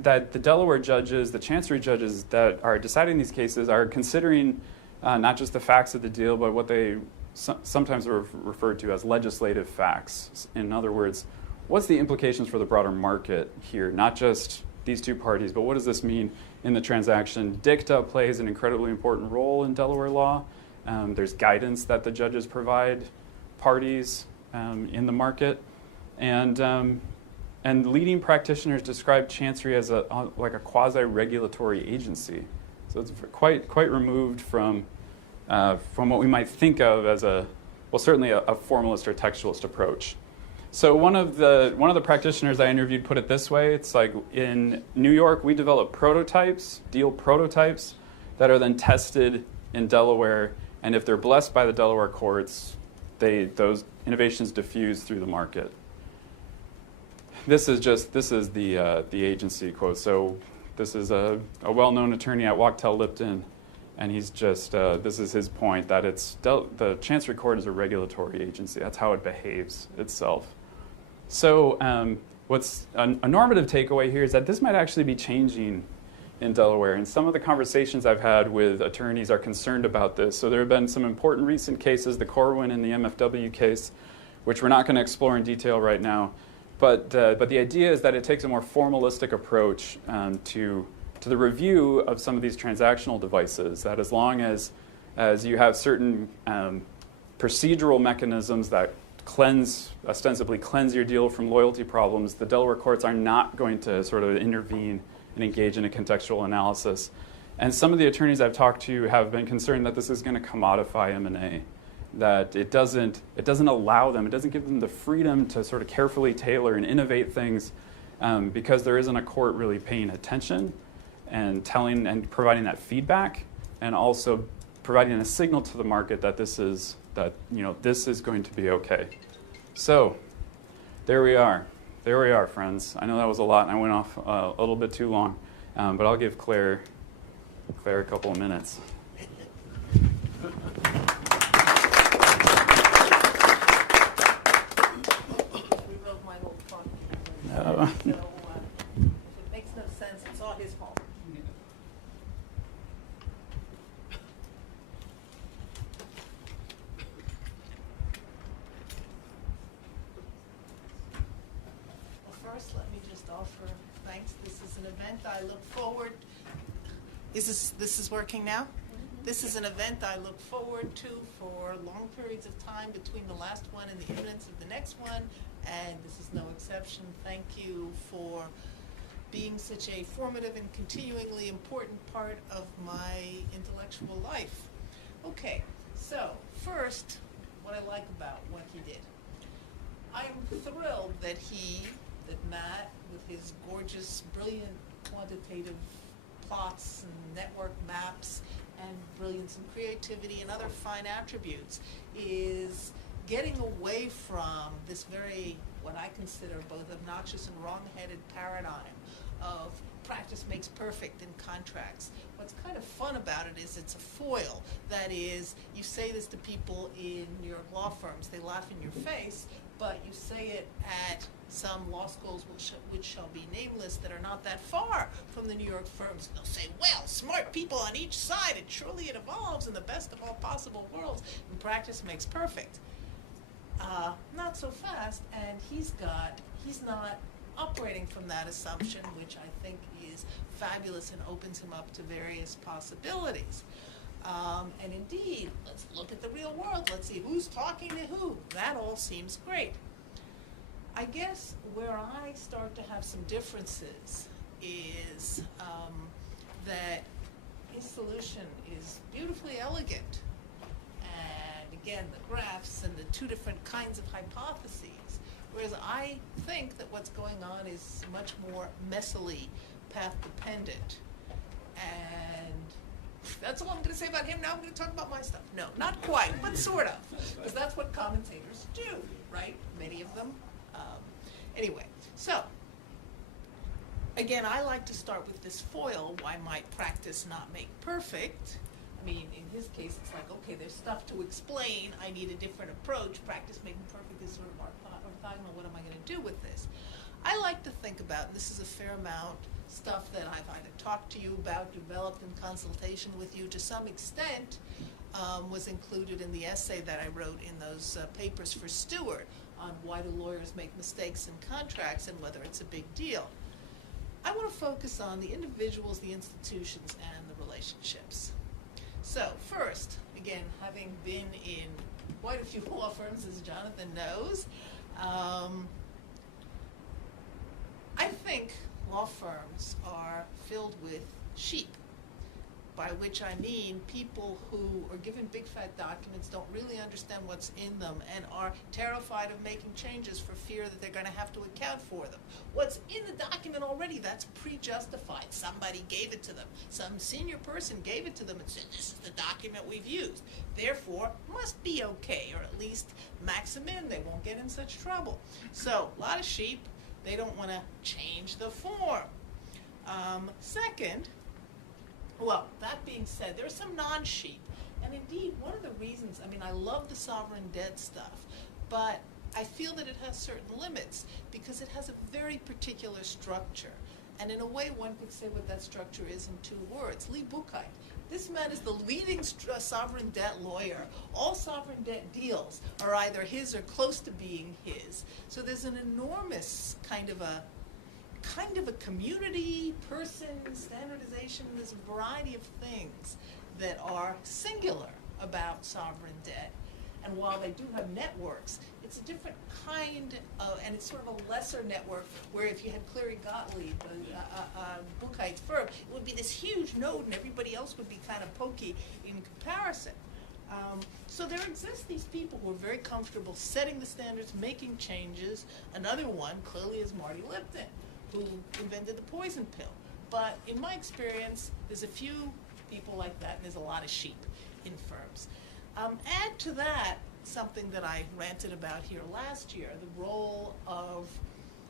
that the Delaware judges, the chancery judges that are deciding these cases are considering not just the facts of the deal, but what they sometimes are referred to as legislative facts. In other words, what's the implications for the broader market here? Not just these two parties, but what does this mean in the transaction? Dicta plays an incredibly important role in Delaware law. There's guidance that the judges provide parties in the market. And leading practitioners describe chancery as like a quasi-regulatory agency. So it's quite removed from what we might think of as certainly a formalist or textualist approach. So one of the practitioners I interviewed put it this way: it's like in New York we develop prototypes, deal prototypes, that are then tested in Delaware, and if they're blessed by the Delaware courts, those innovations diffuse through the market. This is the agency quote. So this is a well-known attorney at Wachtell Lipton, and he's just this is his point that the Chancery Court is a regulatory agency. That's how it behaves itself. So what's a normative takeaway here is that this might actually be changing in Delaware, and some of the conversations I've had with attorneys are concerned about this. So there have been some important recent cases, the Corwin and the MFW case, which we're not going to explore in detail right now. But the idea is that it takes a more formalistic approach to the review of some of these transactional devices, that as long as you have certain procedural mechanisms that ostensibly cleanse your deal from loyalty problems, the Delaware courts are not going to sort of intervene and engage in a contextual analysis. And some of the attorneys I've talked to have been concerned that this is going to commodify M&A, that it doesn't allow them, it doesn't give them the freedom to sort of carefully tailor and innovate things because there isn't a court really paying attention and telling and providing that feedback, and also providing a signal to the market that this is going to be okay. So there we are, friends. I know that was a lot, and I went off a little bit too long, but I'll give Claire a couple of minutes. his fault. Well, first, let me just offer thanks. This is an event I look forward. This is working now? This is an event I look forward to for long periods of time between the last one and the imminence of the next one, and this is no exception. Thank you for being such a formative and continuingly important part of my intellectual life. Okay, so first, what I like about what he did. I am thrilled that Matt, with his gorgeous, brilliant, quantitative plots and network maps and brilliance and creativity and other fine attributes, is getting away from this very, what I consider both obnoxious and wrong-headed paradigm of practice makes perfect in contracts. What's kind of fun about it is it's a foil. That is, you say this to people in New York law firms, they laugh in your face, but you say it at some law schools which shall be nameless that are not that far from the New York firms. They'll say, well, smart people on each side, and surely it evolves in the best of all possible worlds, and practice makes perfect. Not so fast, and he's not operating from that assumption, which I think is fabulous and opens him up to various possibilities. And indeed, let's look at the real world. Let's see who's talking to who. That all seems great. I guess where I start to have some differences is that his solution is beautifully elegant. And again, the graphs and the two different kinds of hypotheses. Whereas I think that what's going on is much more messily path-dependent. And that's all I'm going to say about him. Now I'm going to talk about my stuff. No, not quite, but sort of. Because that's what commentators do, right? Many of them. Anyway, so, again, I like to start with this foil, why might practice not make perfect? I mean, in his case, it's like, okay, there's stuff to explain. I need a different approach. Practice making perfect is sort of orthogonal. What am I going to do with this? I like to think about, and this is a fair amount, stuff that I've either talked to you about, developed in consultation with you to some extent, was included in the essay that I wrote in those papers for Stewart on why do lawyers make mistakes in contracts and whether it's a big deal. I want to focus on the individuals, the institutions, and the relationships. So first, again, having been in quite a few law firms, as Jonathan knows, I think law firms are filled with sheep, by which I mean people who are given big fat documents, don't really understand what's in them, and are terrified of making changes for fear that they're going to have to account for them. What's in the document already, that's pre-justified. Somebody gave it to them. Some senior person gave it to them and said, this is the document we've used. Therefore, must be okay, or at least max them in. They won't get in such trouble. So, a lot of sheep. They don't want to change the form. Second, well, that being said, there are some non-sheep. And indeed, one of the reasons, I mean, I love the sovereign debt stuff, but I feel that it has certain limits because it has a very particular structure. And in a way, one could say what that structure is in 2 words. Lee Buchheit. This man is the leading sovereign debt lawyer. All sovereign debt deals are either his or close to being his. So there's an enormous kind of a community, person, standardization. There's a variety of things that are singular about sovereign debt. And while they do have networks, it's a different kind of, and it's sort of a lesser network where if you had Cleary Gottlieb, Buchheit's firm, it would be this huge node and everybody else would be kind of pokey in comparison. So there exist these people who are very comfortable setting the standards, making changes. Another one clearly is Marty Lipton, who invented the poison pill. But in my experience, there's a few people like that, and there's a lot of sheep in firms. Add to that something that I ranted about here last year, the role of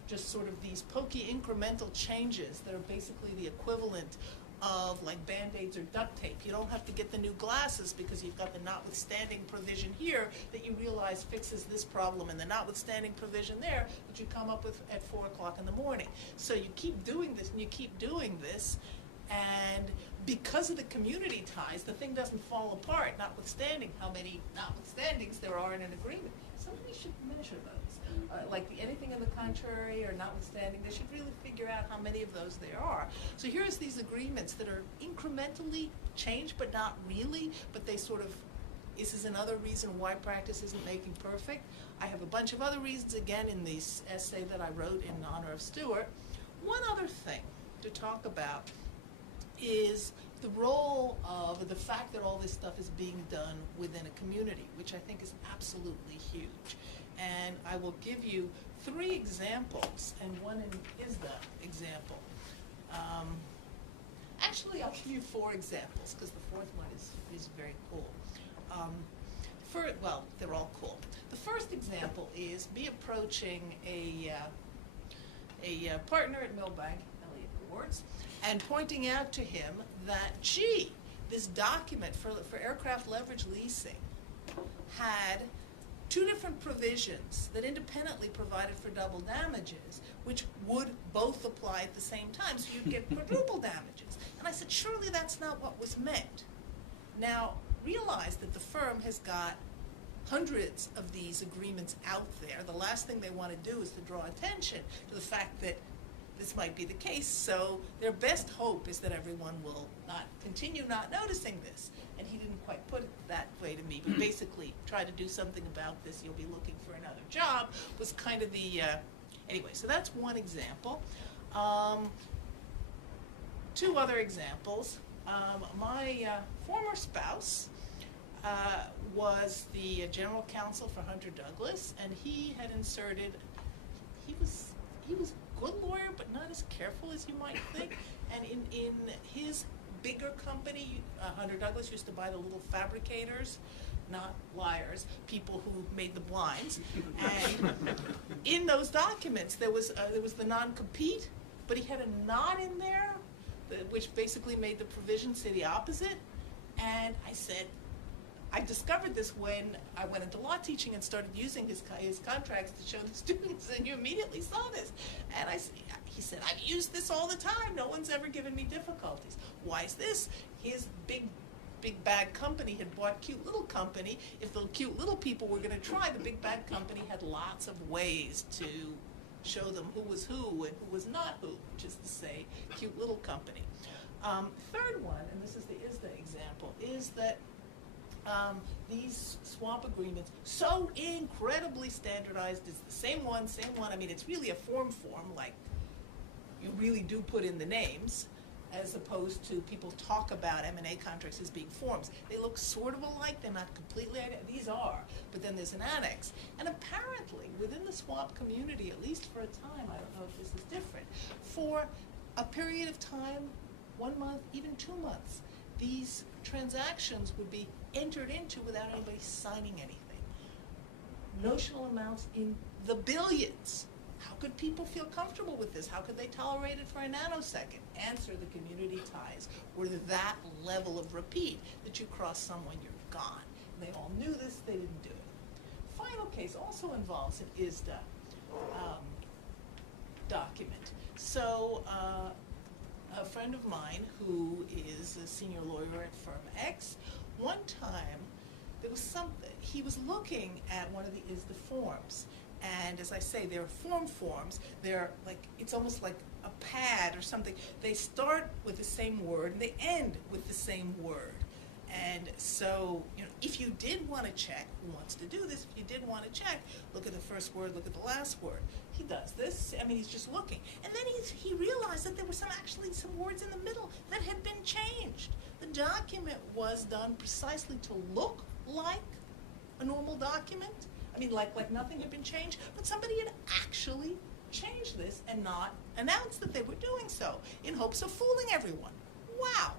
just sort of these pokey incremental changes that are basically the equivalent of like Band-Aids or duct tape. You don't have to get the new glasses because you've got the notwithstanding provision here that you realize fixes this problem, and the notwithstanding provision there that you come up with at 4 o'clock in the morning. So you keep doing this and you keep doing this, and because of the community ties, the thing doesn't fall apart, notwithstanding how many notwithstandings there are in an agreement. Somebody should measure those. Anything in the contrary or notwithstanding, they should really figure out how many of those there are. So here's these agreements that are incrementally changed, but not really, but they sort of, this is another reason why practice isn't making perfect. I have a bunch of other reasons, again, in this essay that I wrote in honor of Stewart. One other thing to talk about is the role of the fact that all this stuff is being done within a community, which I think is absolutely huge. And I will give you 3 examples, and one is the example. Actually, I'll give you 4 examples, because the 4th one is very cool. Well, they're all cool. The first example is me approaching a partner at Millbank, Elliott Rewards, and pointing out to him that, gee, this document for aircraft leverage leasing had 2 different provisions that independently provided for double damages, which would both apply at the same time, so you'd get quadruple damages. And I said, surely that's not what was meant. Now, realize that the firm has got hundreds of these agreements out there. The last thing they want to do is to draw attention to the fact that this might be the case, so their best hope is that everyone will continue not noticing this. And he didn't quite put it that way to me, but basically try to do something about this, you'll be looking for another job, was kind of the, anyway, so that's one example. 2 other examples. My former spouse was the general counsel for Hunter Douglas, and he had inserted, he was a good lawyer, but not as careful as you might think. And in his bigger company, Hunter Douglas used to buy the little fabricators, not liars, people who made the blinds. And in those documents, there was the non-compete, but he had a not in there, which basically made the provision say the opposite. And I said, I discovered this when I went into law teaching and started using his contracts to show the students, and you immediately saw this. And he said, I've used this all the time. No one's ever given me difficulties. Why is this? His big bad company had bought Cute Little Company. If the Cute Little people were going to try, the big bad company had lots of ways to show them who was who and who was not who, which is to say, Cute Little Company. Third one, and this is the ISDA example, is that these swap agreements, so incredibly standardized, it's the same one, I mean, it's really a form, like you really do put in the names, as opposed to people talk about M&A contracts as being forms. They look sort of alike, they're not completely identical, these are, but then there's an annex. And apparently, within the swap community, at least for a time, I don't know if this is different, for a period of time, 1 month, even 2 months, these transactions would be entered into without anybody signing anything. Notional amounts in the billions. How could people feel comfortable with this? How could they tolerate it for a nanosecond? Answer, the community ties were that level of repeat that you cross someone, you're gone. And they all knew this, they didn't do it. Final case also involves an ISDA document. So a friend of mine who is a senior lawyer at firm X, one time there was something, he was looking at one of the ISDA forms. And as I say, they're forms. They're like, it's almost like a pad or something. They start with the same word and they end with the same word. And so, if you did want to check, who wants to do this? If you did want to check, look at the first word, look at the last word. He does this. I mean, he's just looking. And then he realized that there were actually some words in the middle that had been changed. The document was done precisely to look like a normal document. I mean, like nothing had been changed, but somebody had actually changed this and not announced that they were doing so in hopes of fooling everyone. Wow.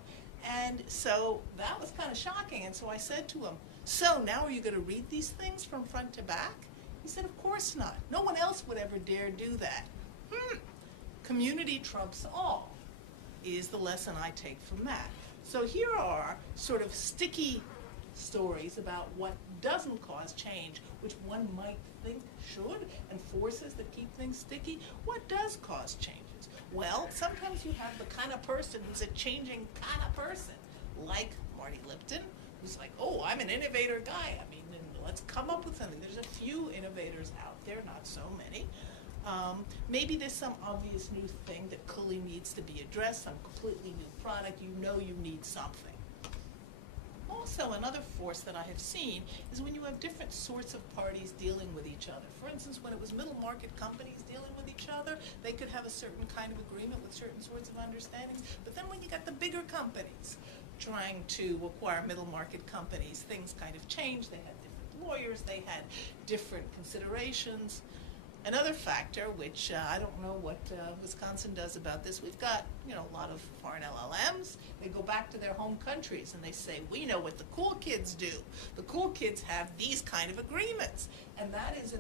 And so that was kind of shocking. And so I said to him, so now are you going to read these things from front to back? He said, of course not. No one else would ever dare do that. Community trumps all. is the lesson I take from that. So here are sort of sticky stories about what doesn't cause change, which one might think should, and forces that keep things sticky. What does cause changes? Well, sometimes you have the kind of person who's a changing kind of person, like Marty Lipton, who's like, oh, I'm an innovator guy. I mean, let's come up with something. There's a few innovators out there, not so many. Maybe there's some obvious new thing that clearly needs to be addressed, some completely new product. You know you need something. Also, another force that I have seen is when you have different sorts of parties dealing with each other. For instance, when it was middle market companies dealing with each other, they could have a certain kind of agreement with certain sorts of understandings. But then when you got the bigger companies trying to acquire middle market companies, things kind of changed. They had different lawyers, they had different considerations. Another factor, which I don't know what Wisconsin does about this, we've got a lot of foreign LLMs. They go back to their home countries and they say, we know what the cool kids do. The cool kids have these kind of agreements. And that is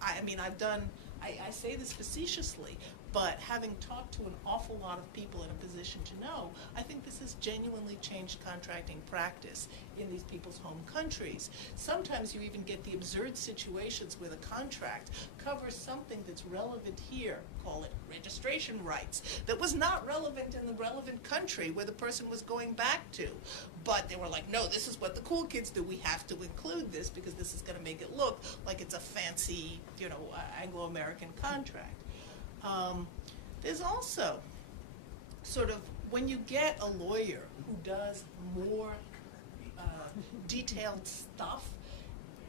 I say this facetiously, but having talked to an awful lot of people in a position to know, I think this has genuinely changed contracting practice in these people's home countries. Sometimes you even get the absurd situations where the contract covers something that's relevant here, call it registration rights, that was not relevant in the relevant country where the person was going back to. But they were like, no, this is what the cool kids do. We have to include this because this is going to make it look like it's a fancy, Anglo-American contract. There's also sort of, when you get a lawyer who does more detailed stuff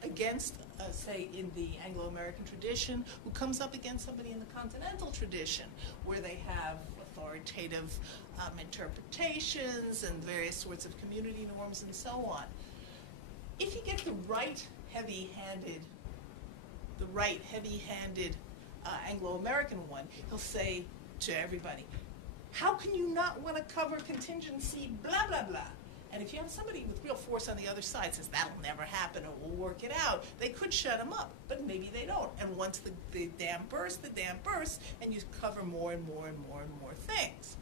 against, say, in the Anglo-American tradition, who comes up against somebody in the continental tradition, where they have authoritative interpretations and various sorts of community norms and so on. If you get the right heavy-handed Anglo-American one, he'll say to everybody, how can you not want to cover contingency blah, blah, blah? And if you have somebody with real force on the other side says, that'll never happen or we'll work it out, they could shut them up, but maybe they don't. And once the dam bursts, and you cover more and more and more and more things.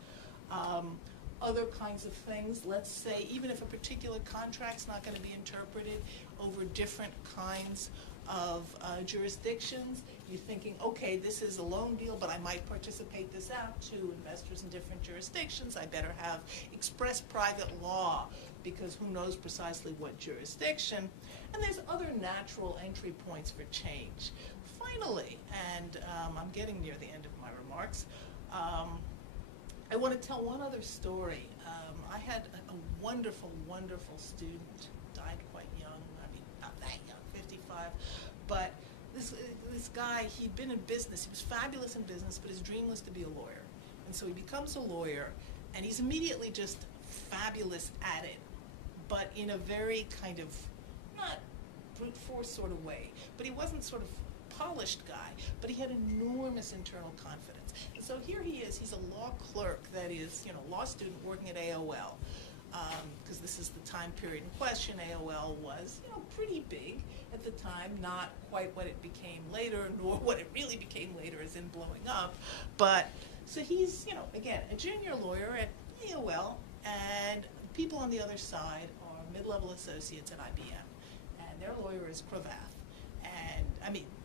Other kinds of things, let's say, even if a particular contract's not going to be interpreted over different kinds of jurisdictions, you're thinking, okay, this is a loan deal, but I might participate this out to investors in different jurisdictions. I better have express private law, because who knows precisely what jurisdiction. And there's other natural entry points for change. Finally, and I'm getting near the end of my remarks, I want to tell one other story. I had a wonderful, wonderful student, died quite young, not that young, 55, but this guy, he'd been in business, he was fabulous in business, but his dream was to be a lawyer. And so he becomes a lawyer, and he's immediately just fabulous at it, but in a very kind of, not brute force sort of way, but he wasn't sort of polished guy, but he had enormous internal confidence. And so here he is, he's a law clerk, that is, law student working at AOL, because this is the time period in question. AOL was, pretty big at the time, not quite what it became later, nor what it really became later as in blowing up. But, so he's, again, a junior lawyer at AOL, and people on the other side are mid-level associates at IBM, and their lawyer is Cravath. And,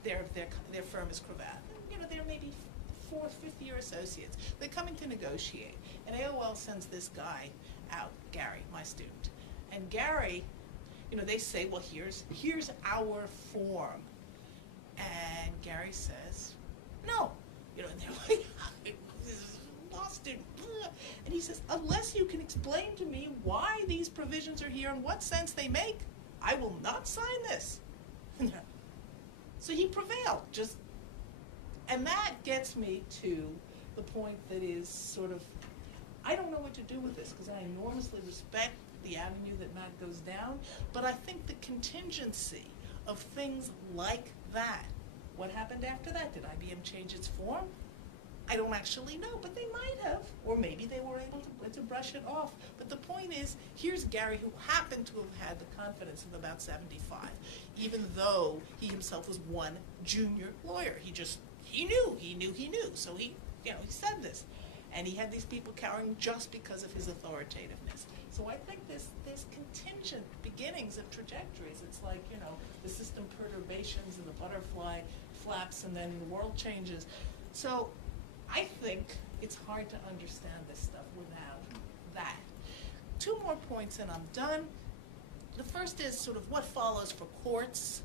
their firm is Cravath. And, they're maybe fourth, fifth-year associates. They're coming to negotiate. And AOL sends this guy out, Gary, my student. And Gary, they say, well, here's our form. And Gary says, no. And they're like, this is a law student. And he says, unless you can explain to me why these provisions are here and what sense they make, I will not sign this. So he prevailed, and that gets me to the point that is sort of, I don't know what to do with this, because I enormously respect the avenue that Matt goes down, but I think the contingency of things like that, what happened after that? Did IBM change its form? I don't actually know, but they might have, or maybe they were able to brush it off. But the point is, here's Gary, who happened to have had the confidence of about 75, even though he himself was one junior lawyer. He knew. So he said this. And he had these people cowering just because of his authoritativeness. So I think there's contingent beginnings of trajectories. It's like, you know, the system perturbations and the butterfly flaps and then the world changes. So I think it's hard to understand this stuff without that. 2 more points and I'm done. The first is sort of what follows for courts,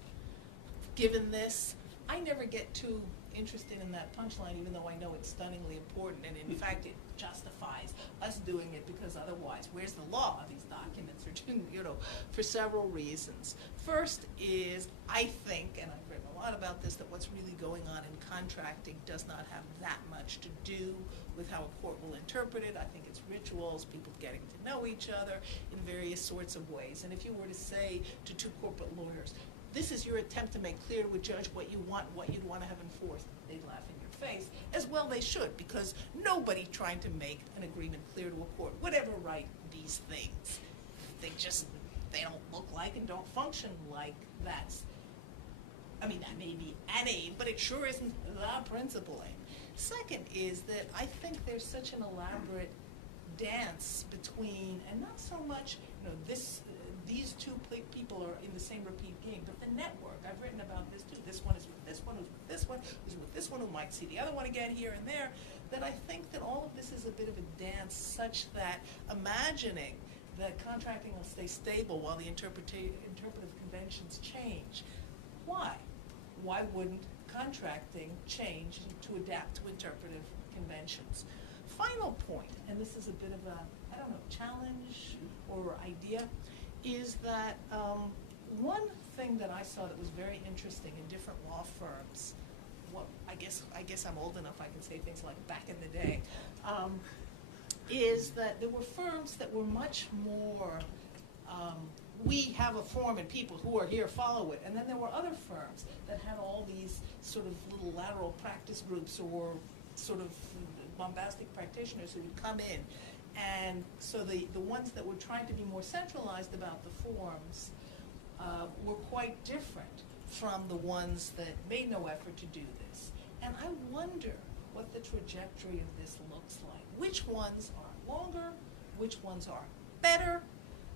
given this. I never get too interested in that punchline, even though I know it's stunningly important, and in fact it justifies us doing it, because otherwise, where's the law? These documents are, you know, for several reasons. First is, I think, and I've written a lot about this, that what's really going on in contracting does not have that much to do with how a court will interpret it. I think it's rituals, people getting to know each other in various sorts of ways. And if you were to say to 2 corporate lawyers, this is your attempt to make clear to a judge what you want, what you'd want to have enforced, they'd laugh in your face. As well they should, because nobody trying to make an agreement clear to a court would ever write these things. They don't look like and don't function like that's, I mean, that may be an aim, but it sure isn't the principal aim. Second is that I think there's such an elaborate dance between, and not so much, you know, these 2 people are in the same repeat game, but the network. I've written about this too. This one is with this one, who's with this one, who's with this one, who might see the other one again here and there. That I think that all of this is a bit of a dance, such that imagining that contracting will stay stable while the interpretive conventions change. Why? Why wouldn't contracting change to adapt to interpretive conventions? Final point, and this is a bit of a, I don't know, challenge or idea, is that one thing that I saw that was very interesting in different law firms, well, I guess I'm old enough I can say things like back in the day, is that there were firms that were much more, we have a form and people who are here follow it. And then there were other firms that had all these sort of little lateral practice groups or sort of bombastic practitioners who would come in. And so the ones that were trying to be more centralized about the forms were quite different from the ones that made no effort to do this. And I wonder what the trajectory of this looks like. Which ones are longer? Which ones are better?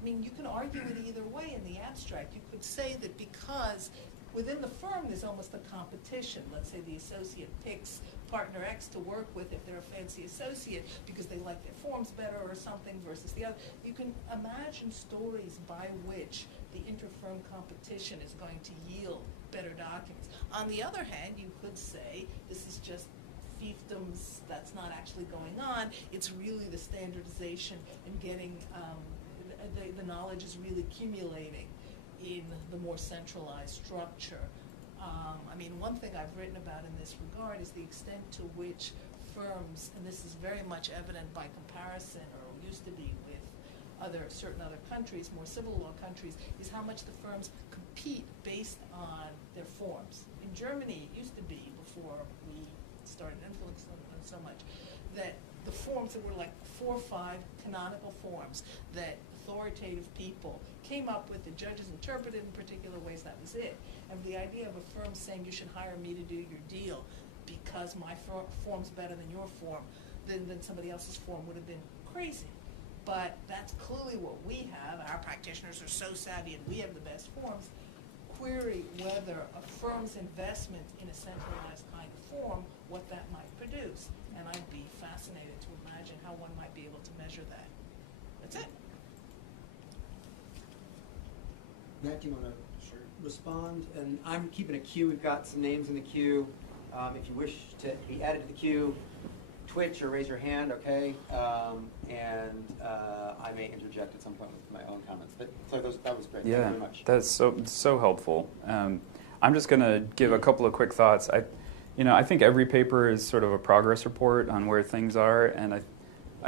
I mean, you can argue it either way in the abstract. You could say that because within the firm there's almost a competition. Let's say the associate picks partner X to work with if they're a fancy associate because they like their forms better or something versus the other. You can imagine stories by which the inter-firm competition is going to yield better documents. On the other hand, you could say this is just fiefdoms, that's not actually going on. It's really the standardization and getting the knowledge is really accumulating in the more centralized structure. I mean, one thing I've written about in this regard is the extent to which firms, and this is very much evident by comparison, or used to be with certain other countries, more civil law countries, is how much the firms compete based on their forms. In Germany, it used to be, before we started influencing them so much, that the forms that were like 4 or 5 canonical forms that authoritative people came up with, the judges interpreted in particular ways, that was it. And the idea of a firm saying you should hire me to do your deal because my form's better than your form, than somebody else's form, would have been crazy. But that's clearly what we have. Our practitioners are so savvy and we have the best forms. Query whether a firm's investment in a centralized kind of form, what that might produce. And I'd be fascinated to imagine how one might be able to measure that. That's it. Matt, do you want to respond? And I'm keeping a queue. We've got some names in the queue. If you wish to be added to the queue, twitch or raise your hand, okay? And I may interject at some point with my own comments. But so that was great. Thank you very much. That's so helpful. I'm just going to give a couple of quick thoughts. I think every paper is sort of a progress report on where things are, and I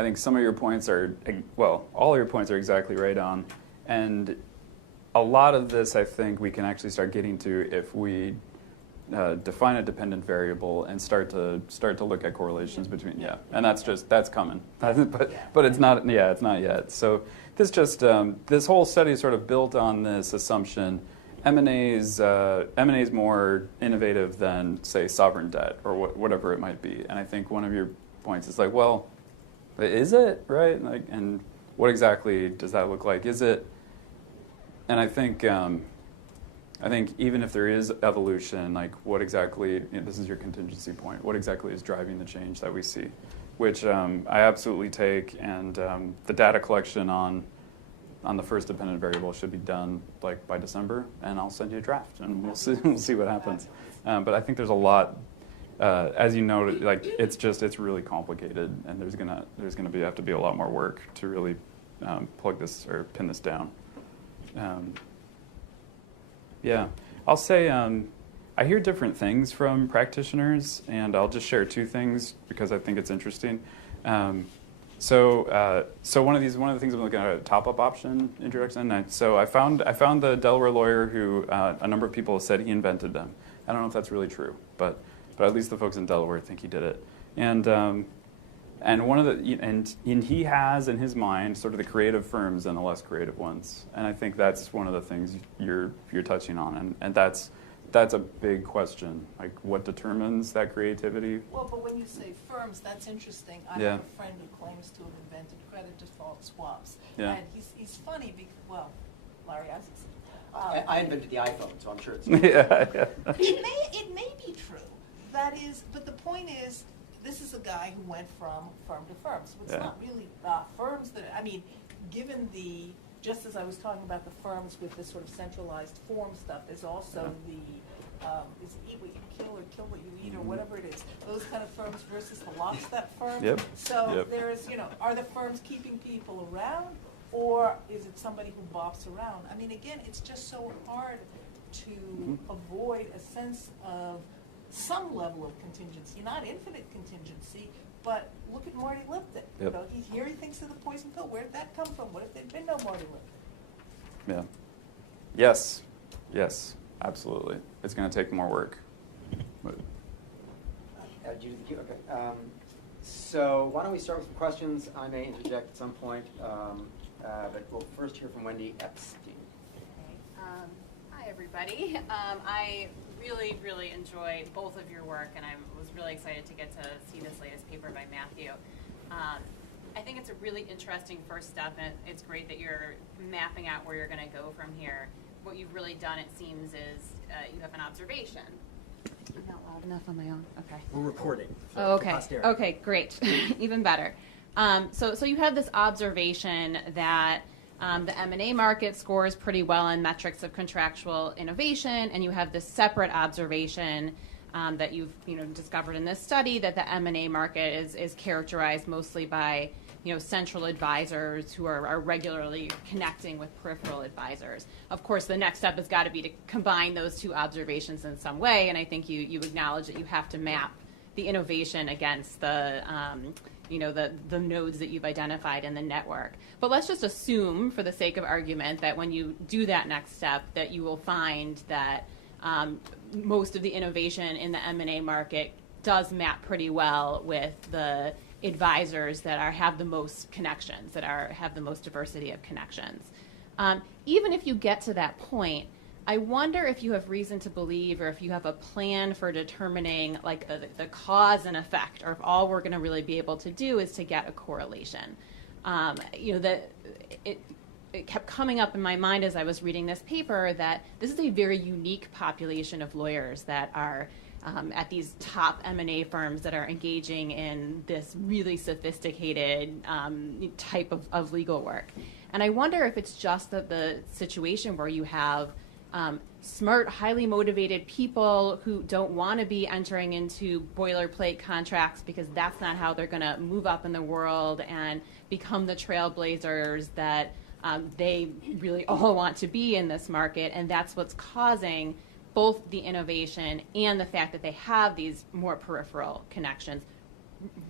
think some of your points are, well, all of your points are exactly right on. And a lot of this, I think, we can actually start getting to if we define a dependent variable and start to look at correlations between, and that's coming, but it's not yet. So this whole study is sort of built on this assumption. M&A is more innovative than, say, sovereign debt or whatever it might be. And I think one of your points is like, well, Is it, right? Like, and what exactly does that look like? Is it, and I think even if there is evolution, like what exactly, this is your contingency point, what exactly is driving the change that we see? Which I absolutely take, and the data collection on the first dependent variable should be done like by December, and I'll send you a draft, and we'll see what happens. But I think there's a lot, as you know, like it's really complicated, and there's gonna have to be a lot more work to really plug this or pin this down. Yeah, I'll say I hear different things from practitioners, and I'll just share two things because I think it's interesting. So one of the things I'm looking at a top-up option introduction. I found the Delaware lawyer who a number of people have said he invented them. I don't know if that's really true, but at least the folks in Delaware think he did it. And one of the and he has in his mind sort of the creative firms and the less creative ones. And I think that's one of the things you're touching on, and that's a big question. Like, what determines that creativity? Well, but when you say firms, that's interesting. I Yeah. have a friend who claims to have invented credit default swaps. Yeah. And he's funny because, well, Larry Isaacson. I invented the iPhone, so I'm sure it's. Yeah. It may be true. That is, but the point is, this is a guy who went from firm to firm. So it's Yeah. not really firms that, I mean, given the, just as I was talking about the firms with this sort of centralized form stuff, there's also the, is it eat what you kill or kill what you eat or whatever it is. Those kind of firms versus the lockstep firm. Yep. So Yep. there's, are the firms keeping people around, or is it somebody who bops around? I mean, again, it's just so hard to avoid a sense of some level of contingency, not infinite contingency, but look at Marty Lipton. Yep. Here he thinks of the poison pill. Where did that come from? What if there'd been no Marty Lipton? Yeah. Yes, absolutely. It's going to take more work. But, Judith, okay. So why don't we start with some questions? I may interject at some point, but we'll first hear from Wendy Epstein. Hi, everybody. I really enjoy both of your work, and I was really excited to get to see this latest paper by Matthew. I think it's a really interesting first step, and it's great that you're mapping out where you're going to go from here. What you've really done, it seems, is you have an observation. I'm not loud enough on my own. Okay. We're recording. Oh, okay. Okay, great. Even better. So you have this observation that the M&A market scores pretty well on metrics of contractual innovation, and you have this separate observation that you've discovered in this study that the M&A market is characterized mostly by central advisors who are regularly connecting with peripheral advisors. Of course, the next step has got to be to combine those two observations in some way, and I think you acknowledge that you have to map the innovation against the the nodes that you've identified in the network. But let's just assume, for the sake of argument, that when you do that next step, that you will find that most of the innovation in the M&A market does map pretty well with the advisors that have the most connections, that have the most diversity of connections. Even if you get to that point, I wonder if you have reason to believe, or if you have a plan for determining like the cause and effect, or if all we're going to really be able to do is to get a correlation. It kept coming up in my mind as I was reading this paper that this is a very unique population of lawyers that are at these top M&A firms that are engaging in this really sophisticated type of legal work. And I wonder if it's just the situation where you have smart, highly motivated people who don't want to be entering into boilerplate contracts because that's not how they're going to move up in the world and become the trailblazers that they really all want to be in this market. And that's what's causing both the innovation and the fact that they have these more peripheral connections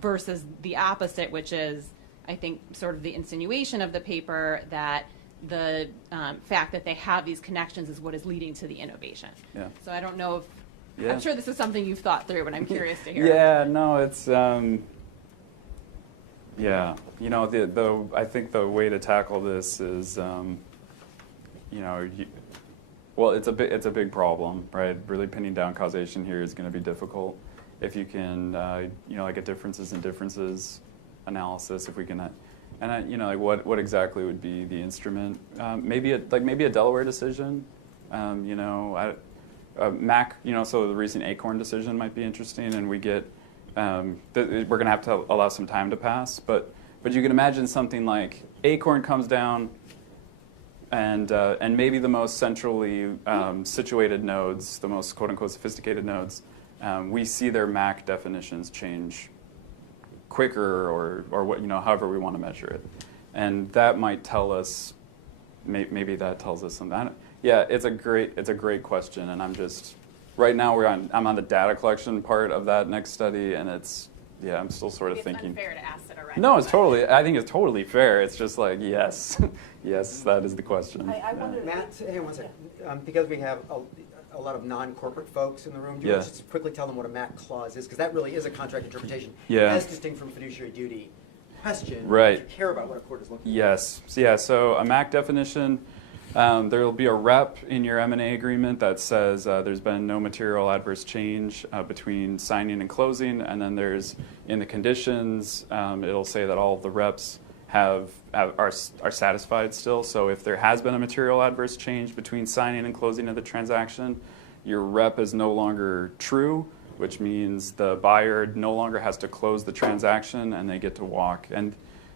versus the opposite, which is, I think, sort of the insinuation of the paper that the fact that they have these connections is what is leading to the innovation. Yeah. So I don't know if, Yeah. I'm sure this is something you've thought through, but I'm curious to hear. Yeah, no, it's, yeah, I think the way to tackle this is, well, it's a big problem, right? Really pinning down causation here is going to be difficult. If you can, look at differences in differences, analysis if we can. Like what exactly would be the instrument? Maybe a Delaware decision. MAC. So the recent Acorn decision might be interesting, and we get. We're going to have to allow some time to pass, but you can imagine something like Acorn comes down, and maybe the most centrally situated nodes, the most quote unquote sophisticated nodes, we see their MAC definitions change quicker, or what however we want to measure it, and that might tell us. Maybe that tells us something. Yeah, it's a great question, and I'm just. Right now, I'm on the data collection part of that next study, and I'm still sort of thinking. It's unfair to ask it already. No, I think it's totally fair. It's just like, yes, yes, that is the question. I wonder, Matt, hang on one second. Because we have a lot of non-corporate folks in the room, do you want to just quickly tell them what a MAC clause is? Because that really is a contract interpretation. Yeah. As distinct from fiduciary duty question. Right. If you care about what a court is looking at. Yes. So a MAC definition. There will be a rep in your M&A agreement that says there's been no material adverse change between signing and closing, and then there's in the conditions it'll say that all of the reps are satisfied still. So if there has been a material adverse change between signing and closing of the transaction, your rep is no longer true, which means the buyer no longer has to close the transaction and they get to walk. And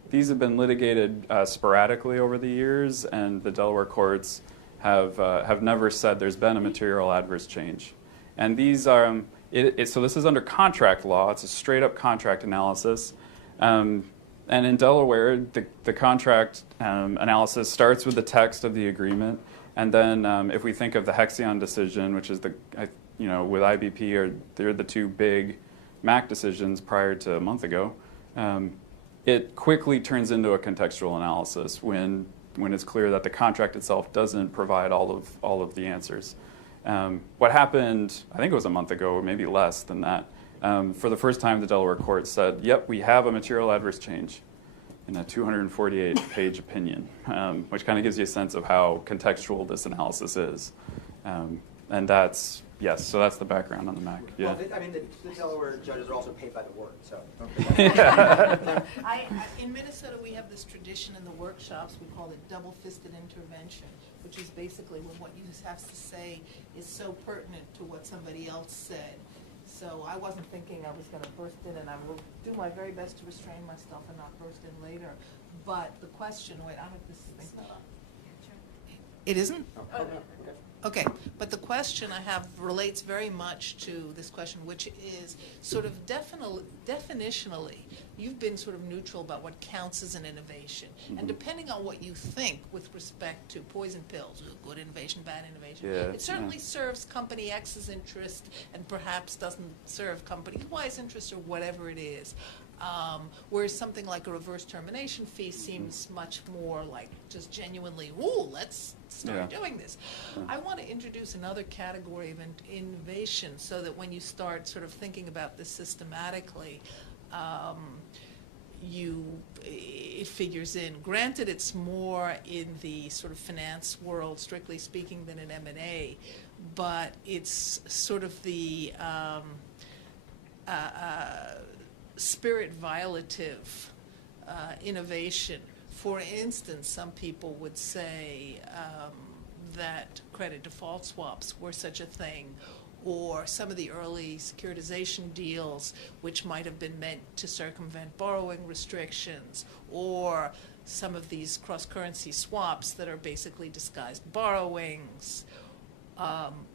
these have been litigated sporadically over the years, and the Delaware courts have never said there's been a material adverse change. And these are so this is under contract law. It's a straight up contract analysis, and in Delaware, the contract analysis starts with the text of the agreement, and then if we think of the Hexion decision, which is with IBP, they're the two big MAC decisions prior to a month ago. It quickly turns into a contextual analysis when it's clear that the contract itself doesn't provide all of the answers. What happened, I think it was a month ago, or maybe less than that, for the first time the Delaware court said, yep, we have a material adverse change in a 248-page opinion, which kind of gives you a sense of how contextual this analysis is. And that's, yes, so that's the background on the MAC. Yeah. Well, the Delaware judges are also paid by the word, so. In Minnesota, we have this tradition in the workshops, we call it double-fisted intervention, which is basically when what you have to say is so pertinent to what somebody else said. So I wasn't thinking I was going to burst in, and I will do my very best to restrain myself and not burst in later. But the question, wait, I have this thing. It isn't? Oh, okay. Okay, but the question I have relates very much to this question, which is sort of definitionally, you've been sort of neutral about what counts as an innovation. Mm-hmm. And depending on what you think with respect to poison pills, good innovation, bad innovation, it certainly serves company X's interest and perhaps doesn't serve company Y's interest or whatever it is. Whereas something like a reverse termination fee seems much more like just genuinely, ooh, let's start doing this. I want to introduce another category of innovation so that when you start sort of thinking about this systematically, it figures in. Granted, it's more in the sort of finance world, strictly speaking, than in M&A, but it's sort of the spirit violative innovation. For instance, some people would say that credit default swaps were such a thing, or some of the early securitization deals which might have been meant to circumvent borrowing restrictions, or some of these cross-currency swaps that are basically disguised borrowings,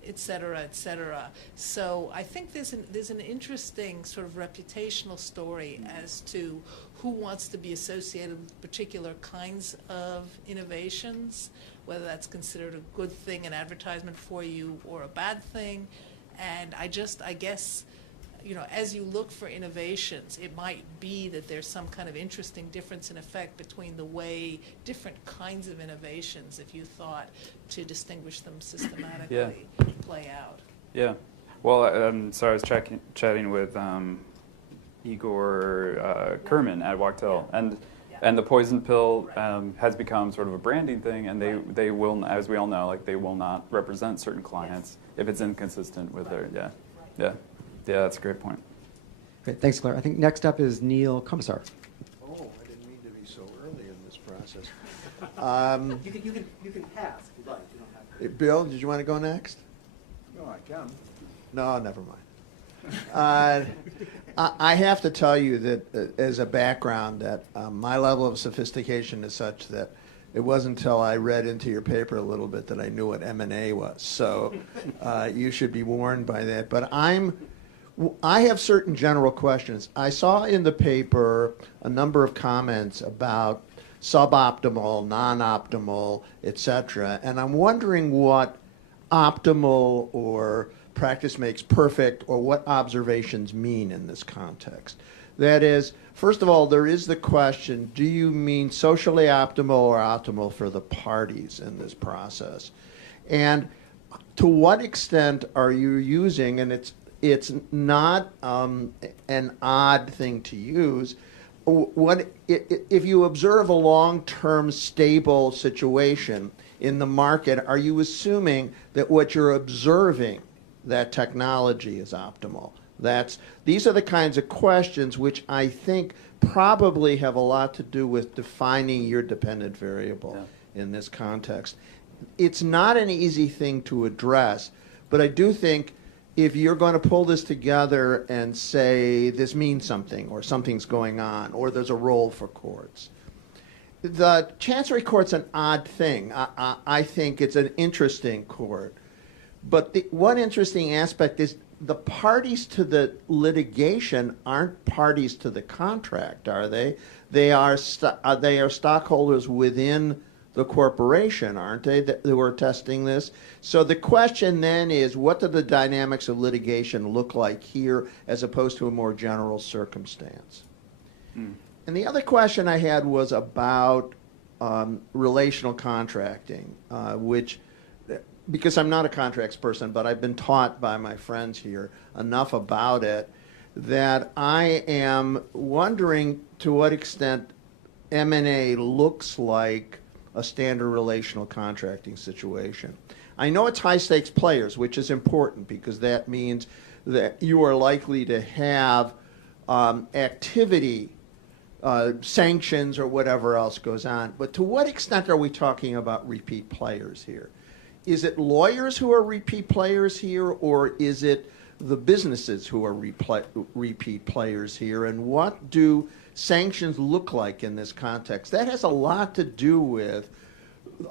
et cetera, et cetera. So I think there's an interesting sort of reputational story as to who wants to be associated with particular kinds of innovations, whether that's considered a good thing, an advertisement for you, or a bad thing. And I guess, as you look for innovations, it might be that there's some kind of interesting difference in effect between the way different kinds of innovations, if you thought to distinguish them systematically, play out. Yeah. Well, so I was chatting with Igor Kerman at Wachtell, and the poison pill has become sort of a branding thing, and they will, as we all know, they will not represent certain clients if it's inconsistent with their Yeah, that's a great point. Great, thanks, Claire. I think next up is Neil Commissar. Oh, so early in this process. You can pass if you'd like. You don't have to. Bill, did you want to go next? No, I can. No, never mind. I have to tell you that as a background that my level of sophistication is such that it wasn't until I read into your paper a little bit that I knew what M&A was. So you should be warned by that. But I have certain general questions. I saw in the paper a number of comments about suboptimal, non-optimal, etc. And I'm wondering what optimal or practice makes perfect or what observations mean in this context. That is, first of all, there is the question, do you mean socially optimal or optimal for the parties in this process? And to what extent are you using, and it's not an odd thing to use, if you observe a long-term stable situation in the market, are you assuming that what you're observing, that technology is optimal? These are the kinds of questions which I think probably have a lot to do with defining your dependent variable in this context. It's not an easy thing to address, but I do think if you're going to pull this together and say this means something or something's going on or there's a role for courts, the Chancery Court's an odd thing. I think it's an interesting court. But one interesting aspect is the parties to the litigation aren't parties to the contract, are they? They are stockholders within the corporation, aren't they, that were testing this? So the question then is, what do the dynamics of litigation look like here as opposed to a more general circumstance? And the other question I had was about relational contracting, which, because I'm not a contracts person, but I've been taught by my friends here enough about it that I am wondering to what extent M&A looks like a standard relational contracting situation. I know it's high-stakes players, which is important because that means that you are likely to have activity, sanctions, or whatever else goes on. But to what extent are we talking about repeat players here? Is it lawyers who are repeat players here, or is it the businesses who are repeat players here? And what do sanctions look like in this context? That has a lot to do with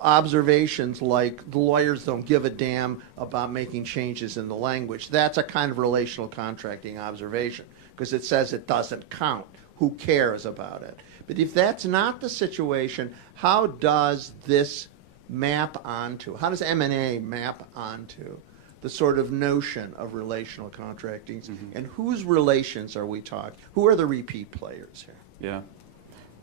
observations like the lawyers don't give a damn about making changes in the language. That's a kind of relational contracting observation because it says it doesn't count. Who cares about it? But if that's not the situation, how does this map onto, how does M&A map onto the sort of notion of relational contracting? And whose relations are we talking? Who are the repeat players here? Yeah.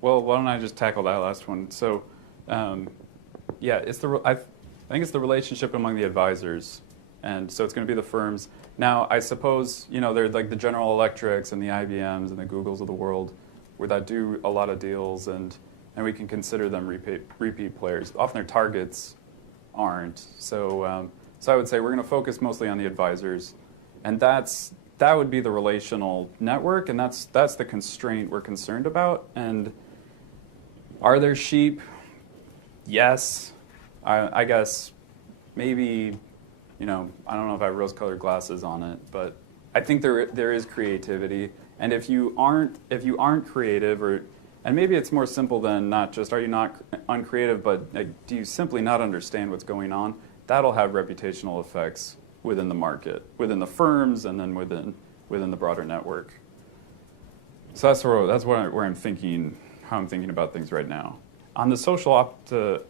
Well, why don't I just tackle that last one? So, yeah, I think it's the relationship among the advisors, and so it's going to be the firms. Now, I suppose they're like the General Electrics and the IBMs and the Googles of the world, where that do a lot of deals, and we can consider them repeat players. Often their targets aren't. So, so I would say we're going to focus mostly on the advisors, and that would be the relational network, and that's the constraint we're concerned about. And are there sheep? Yes. I guess maybe, I don't know if I have rose-colored glasses on it, but I think there is creativity. And if you aren't creative, and maybe it's more simple than not just are you not uncreative, but do you simply not understand what's going on? That'll have reputational effects within the market, within the firms, and then within the broader network. So that's where I'm thinking, how I'm thinking about things right now. On the social so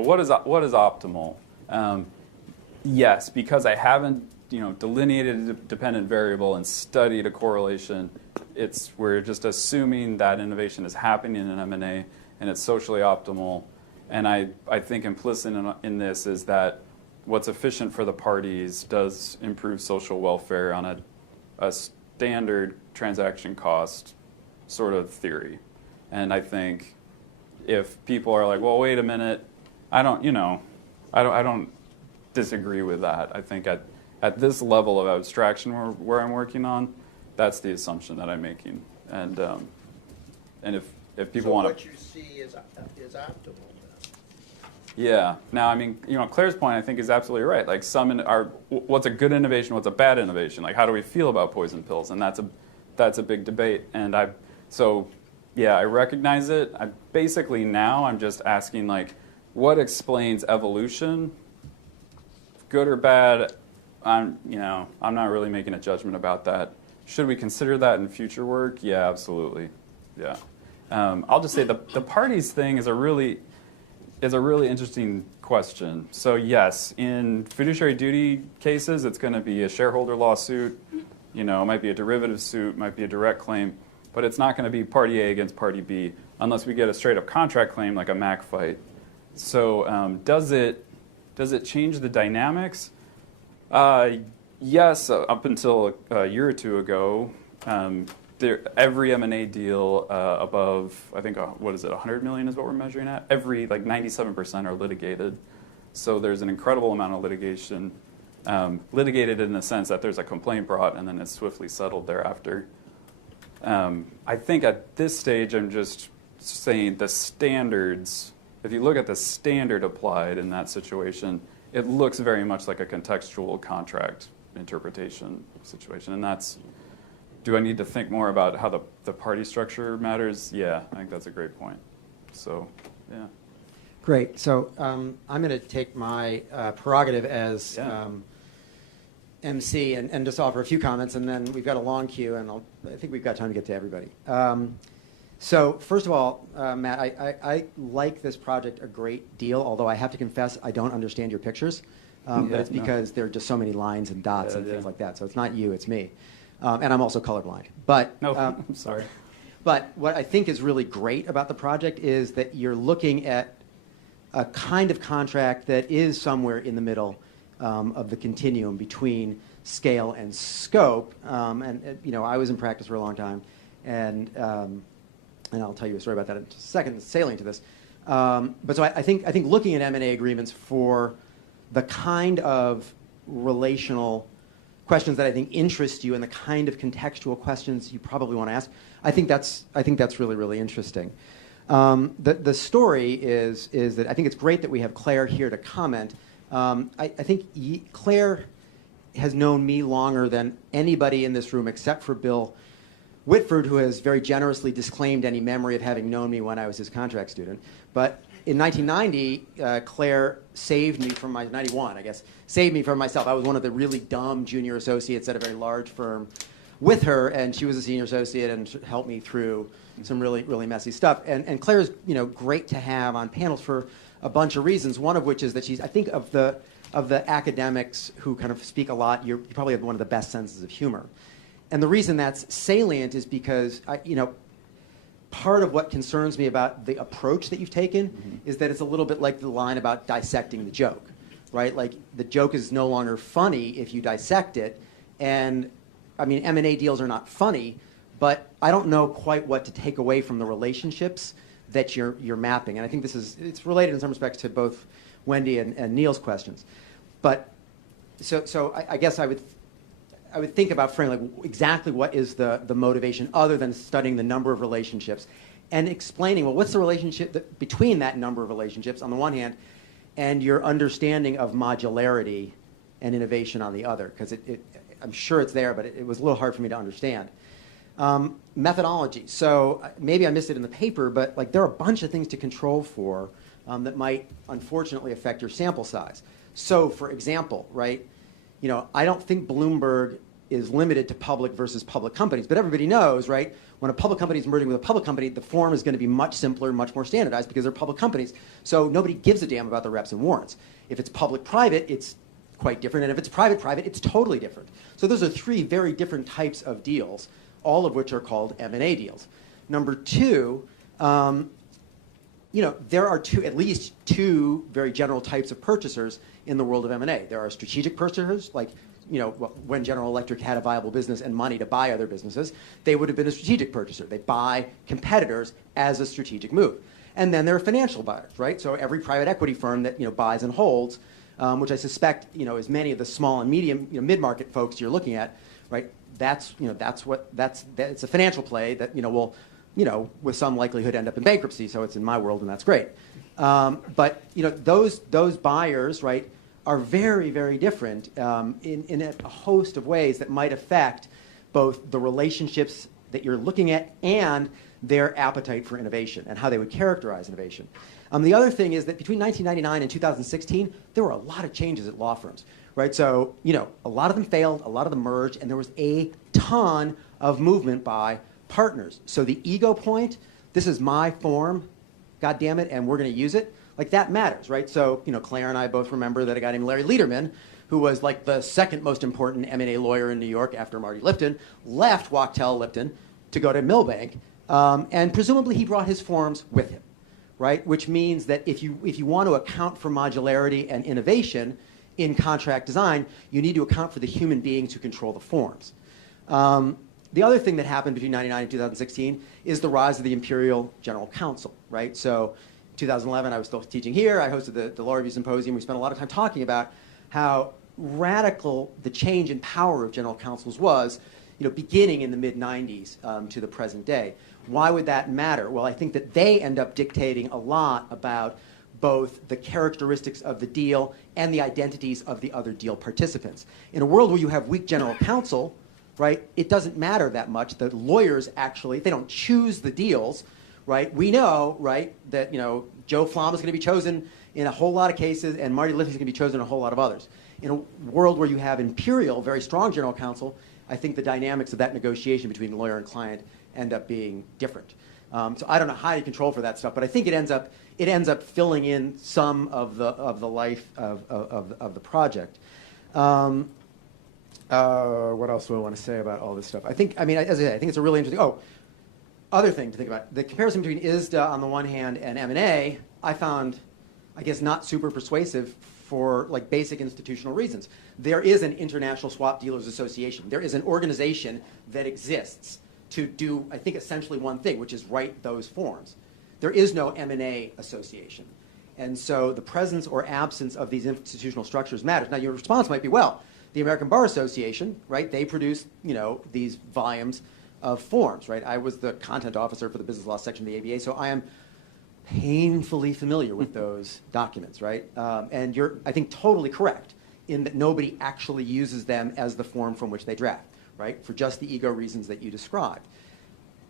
what is optimal? Yes, because I haven't delineated a dependent variable and studied a correlation. We're just assuming that innovation is happening in an M&A and it's socially optimal. And I think implicit in this is that what's efficient for the parties does improve social welfare on a standard transaction cost sort of theory. And I think if people are like, well, wait a minute, I don't disagree with that. I think at this level of abstraction where I'm working on, that's the assumption that I'm making. And if people So want what to, you see is optimal then. yeah. Now, I mean, Claire's point I think is absolutely right. Like what's a good innovation, what's a bad innovation? Like how do we feel about poison pills? And that's a big debate. And yeah, I recognize it. I'm just asking like, what explains evolution, good or bad? I'm not really making a judgment about that. Should we consider that in future work? Yeah, absolutely. Yeah. I'll just say the parties thing is a really interesting question. So yes, in fiduciary duty cases, it's going to be a shareholder lawsuit. It might be a derivative suit, might be a direct claim, but it's not going to be party A against party B unless we get a straight up contract claim like a MAC fight. So does it change the dynamics? Yes, up until a year or two ago, every M&A deal above, I think, what is it, 100 million is what we're measuring at? Every, 97% are litigated. So there's an incredible amount of litigation, litigated in the sense that there's a complaint brought and then it's swiftly settled thereafter. I think at this stage, I'm just saying the standards, if you look at the standard applied in that situation, it looks very much like a contextual contract interpretation situation. And that's, do I need to think more about how the party structure matters? Yeah, I think that's a great point. So, yeah. Great. So I'm going to take my prerogative as MC and just offer a few comments, and then we've got a long queue, and I think we've got time to get to everybody. So first of all, Matt, I like this project a great deal, although I have to confess I don't understand your pictures. But it's because there are just so many lines and dots and things like that. So it's not you, it's me. And I'm also colorblind. But no, I'm sorry. But what I think is really great about the project is that you're looking at a kind of contract that is somewhere in the middle of the continuum between scale and scope. I was in practice for a long time, and I'll tell you a story about that in just a second, salient to this. But so I think looking at M&A agreements for the kind of relational questions that I think interest you and the kind of contextual questions you probably want to ask, I think that's really, really interesting. The story is that I think it's great that we have Claire here to comment. I think Claire has known me longer than anybody in this room except for Bill Whitford, who has very generously disclaimed any memory of having known me when I was his contract student. But in 1990, Claire saved me from 91, I guess, saved me from myself. I was one of the really dumb junior associates at a very large firm with her, and she was a senior associate and helped me through some really, really messy stuff. And Claire's, great to have on panels for a bunch of reasons, one of which is that she's, I think, of the academics who kind of speak a lot, you probably have one of the best senses of humor. And the reason that's salient is because, part of what concerns me about the approach that you've taken is that it's a little bit like the line about dissecting the joke, right? Like, the joke is no longer funny if you dissect it. And, I mean, M&A deals are not funny, but I don't know quite what to take away from the relationships that you're mapping. And I think it's related in some respects to both Wendy and Neil's questions. But, so I guess I would think about framing like exactly what is the motivation other than studying the number of relationships and explaining, well, what's the relationship between that number of relationships on the one hand and your understanding of modularity and innovation on the other, because I'm sure it's there, but it was a little hard for me to understand. Methodology. So maybe I missed it in the paper, but there are a bunch of things to control for that might unfortunately affect your sample size. So, for example, right, I don't think Bloomberg is limited to public versus public companies, but everybody knows, right, when a public company is merging with a public company, the form is going to be much simpler, much more standardized because they're public companies. So nobody gives a damn about the reps and warrants. If it's public-private, it's quite different, and if it's private-private, it's totally different. So those are three very different types of deals, all of which are called M&A deals. Number two, there are at least two very general types of purchasers in the world of M&A. There are strategic purchasers, like when General Electric had a viable business and money to buy other businesses, they would have been a strategic purchaser. They buy competitors as a strategic move. And then there are financial buyers, right? So every private equity firm that buys and holds, which I suspect is many of the small and medium mid-market folks you're looking at, right? it's a financial play that will with some likelihood end up in bankruptcy. So it's in my world, and that's great. But those buyers, right, are very, very different in a host of ways that might affect both the relationships that you're looking at and their appetite for innovation and how they would characterize innovation. The other thing is that between 1999 and 2016, there were a lot of changes at law firms, right? So, a lot of them failed, a lot of them merged, and there was a ton of movement by partners. So the ego point, this is my form, God damn it, and we're going to use it, like that matters, right? So, Claire and I both remember that a guy named Larry Lederman, who was like the second most important M&A lawyer in New York after Marty Lipton, left Wachtell Lipton to go to Milbank, and presumably he brought his forms with him, right? Which means that if you want to account for modularity and innovation in contract design, you need to account for the human beings who control the forms. The other thing that happened between 1999 and 2016 is the rise of the Imperial General Counsel, right? So 2011, I was still teaching here. I hosted the Law Review Symposium. We spent a lot of time talking about how radical the change in power of general counsels was, beginning in the mid-90s to the present day. Why would that matter? Well, I think that they end up dictating a lot about both the characteristics of the deal and the identities of the other deal participants. In a world where you have weak general counsel, right, it doesn't matter that much. The lawyers actually, they don't choose the deals, right? We know, right, that, Joe Flom is going to be chosen in a whole lot of cases, and Marty Lipton is going to be chosen in a whole lot of others. In a world where you have imperial, very strong general counsel, I think the dynamics of that negotiation between lawyer and client end up being different. So I don't know how you control for that stuff, but I think it ends up filling in some of the life of the project. What else do I want to say about all this stuff? As I say, I think it's a really interesting. Other thing to think about: the comparison between ISDA on the one hand and M&A, I found, not super persuasive for like basic institutional reasons. There is an International Swap Dealers Association. There is an organization that exists to do, I think, essentially one thing, which is write those forms. There is no M&A association. And so the presence or absence of these institutional structures matters. Now, your response might be, well, the American Bar Association, right, they produce, these volumes of forms, right? I was the content officer for the business law section of the ABA, so I am painfully familiar with those documents, right? And you're, I think, totally correct in that nobody actually uses them as the form from which they draft, right? For just the ego reasons that you described.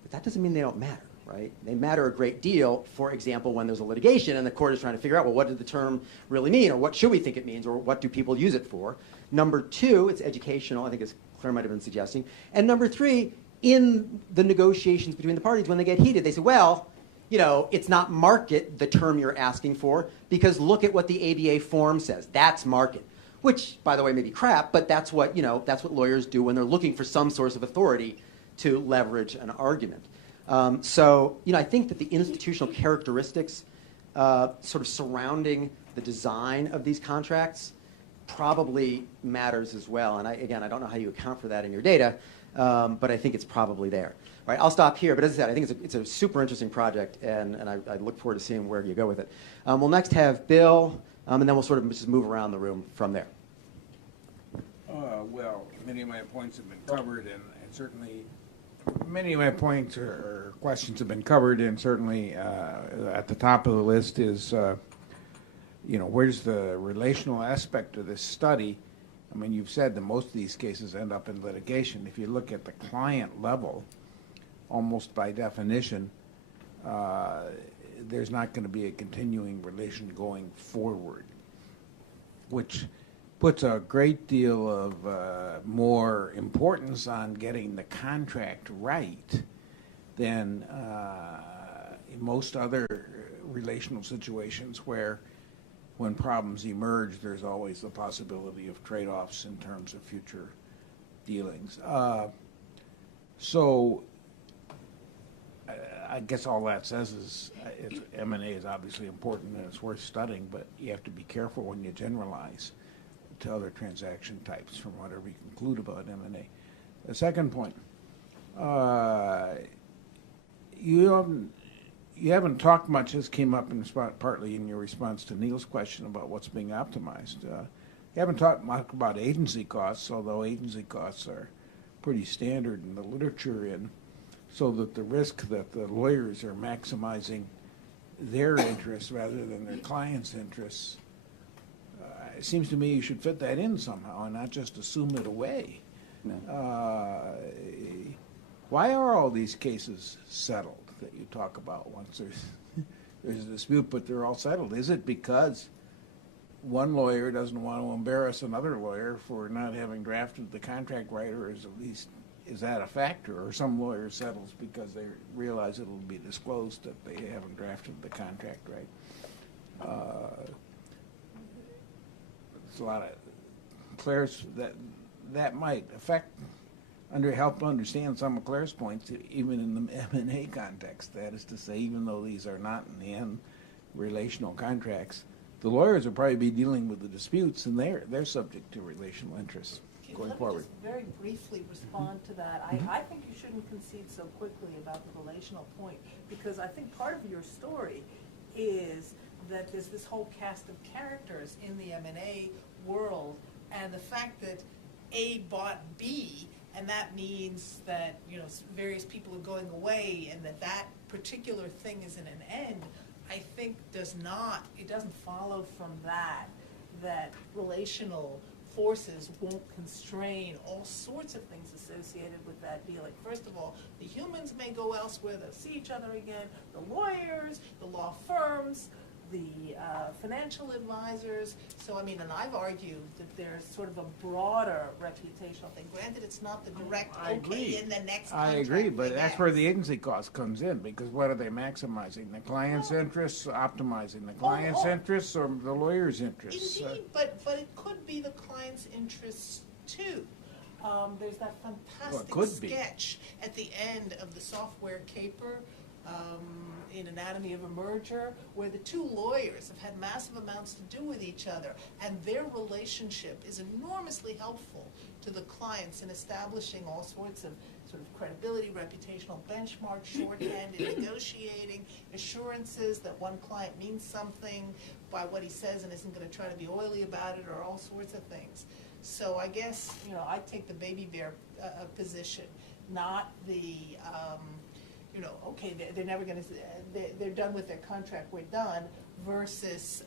But that doesn't mean they don't matter, right? They matter a great deal, for example, when there's a litigation and the court is trying to figure out, well, what did the term really mean, or what should we think it means, or what do people use it for? Number two, it's educational, I think as Claire might have been suggesting. And number three, in the negotiations between the parties, when they get heated, they say, well, it's not market, the term you're asking for, because look at what the ABA form says. That's market. Which, by the way, may be crap, but that's what lawyers do when they're looking for some source of authority to leverage an argument. So, I think that the institutional characteristics sort of surrounding the design of these contracts probably matters as well. And I don't know how you account for that in your data, but I think it's probably there. All right, I'll stop here. But as I said, I think it's a super interesting project, and I look forward to seeing where you go with it. We'll next have Bill, and then we'll sort of just move around the room from there. Well, many of my points have been covered, and certainly many of my points or questions have been covered, and certainly at the top of the list is, where's the relational aspect of this study? I mean, you've said that most of these cases end up in litigation. If you look at the client level, almost by definition, there's not going to be a continuing relation going forward, which puts a great deal of more importance on getting the contract right than in most other relational situations where when problems emerge, there's always the possibility of trade-offs in terms of future dealings. So I guess all that says is M&A is obviously important and it's worth studying, but you have to be careful when you generalize to other transaction types from whatever you conclude about M&A. The second point, you haven't talked much. This came up in partly in your response to Neil's question about what's being optimized. You haven't talked much about agency costs, although agency costs are pretty standard in the literature, and so that the risk that the lawyers are maximizing their interests rather than their clients' interests, it seems to me you should fit that in somehow and not just assume it away. No. Why are all these cases settled that you talk about once there's a dispute, but they're all settled? Is it because one lawyer doesn't want to embarrass another lawyer for not having drafted the contract right, or is that a factor? Or some lawyer settles because they realize it'll be disclosed that they haven't drafted the contract right? There's a lot of Claire's that might affect, help understand some of Claire's points, even in the M&A context. That is to say, even though these are not in the end relational contracts, the lawyers will probably be dealing with the disputes, and they're subject to relational interests going forward. Let me just very briefly respond to that. I think you shouldn't concede so quickly about the relational point, because I think part of your story is that there's this whole cast of characters in the M&A world, and the fact that A bought B, and that means that, you know, various people are going away, and that particular thing is in an end, I think it doesn't follow from that relational forces won't constrain all sorts of things associated with that deal. Like, first of all, the humans may go elsewhere, they'll see each other again, the lawyers, the law firms, the financial advisors. So, I mean, and I've argued that there's sort of a broader reputational thing. Granted, it's not the direct in the next contract. I agree, but that's where the agency cost comes in, because what are they maximizing? The client's interests, optimizing the client's interests, or the lawyer's interests? Indeed, but it could be the client's interests too. There's that fantastic sketch at the end of the software caper in Anatomy of a Merger, where the two lawyers have had massive amounts to do with each other, and their relationship is enormously helpful to the clients in establishing all sorts of sort of credibility, reputational benchmarks, shorthand in negotiating, assurances that one client means something by what he says and isn't going to try to be oily about it, or all sorts of things. So I guess, you know, I take the baby bear position, not the okay, they're never going to, they're done with their contract, we're done, versus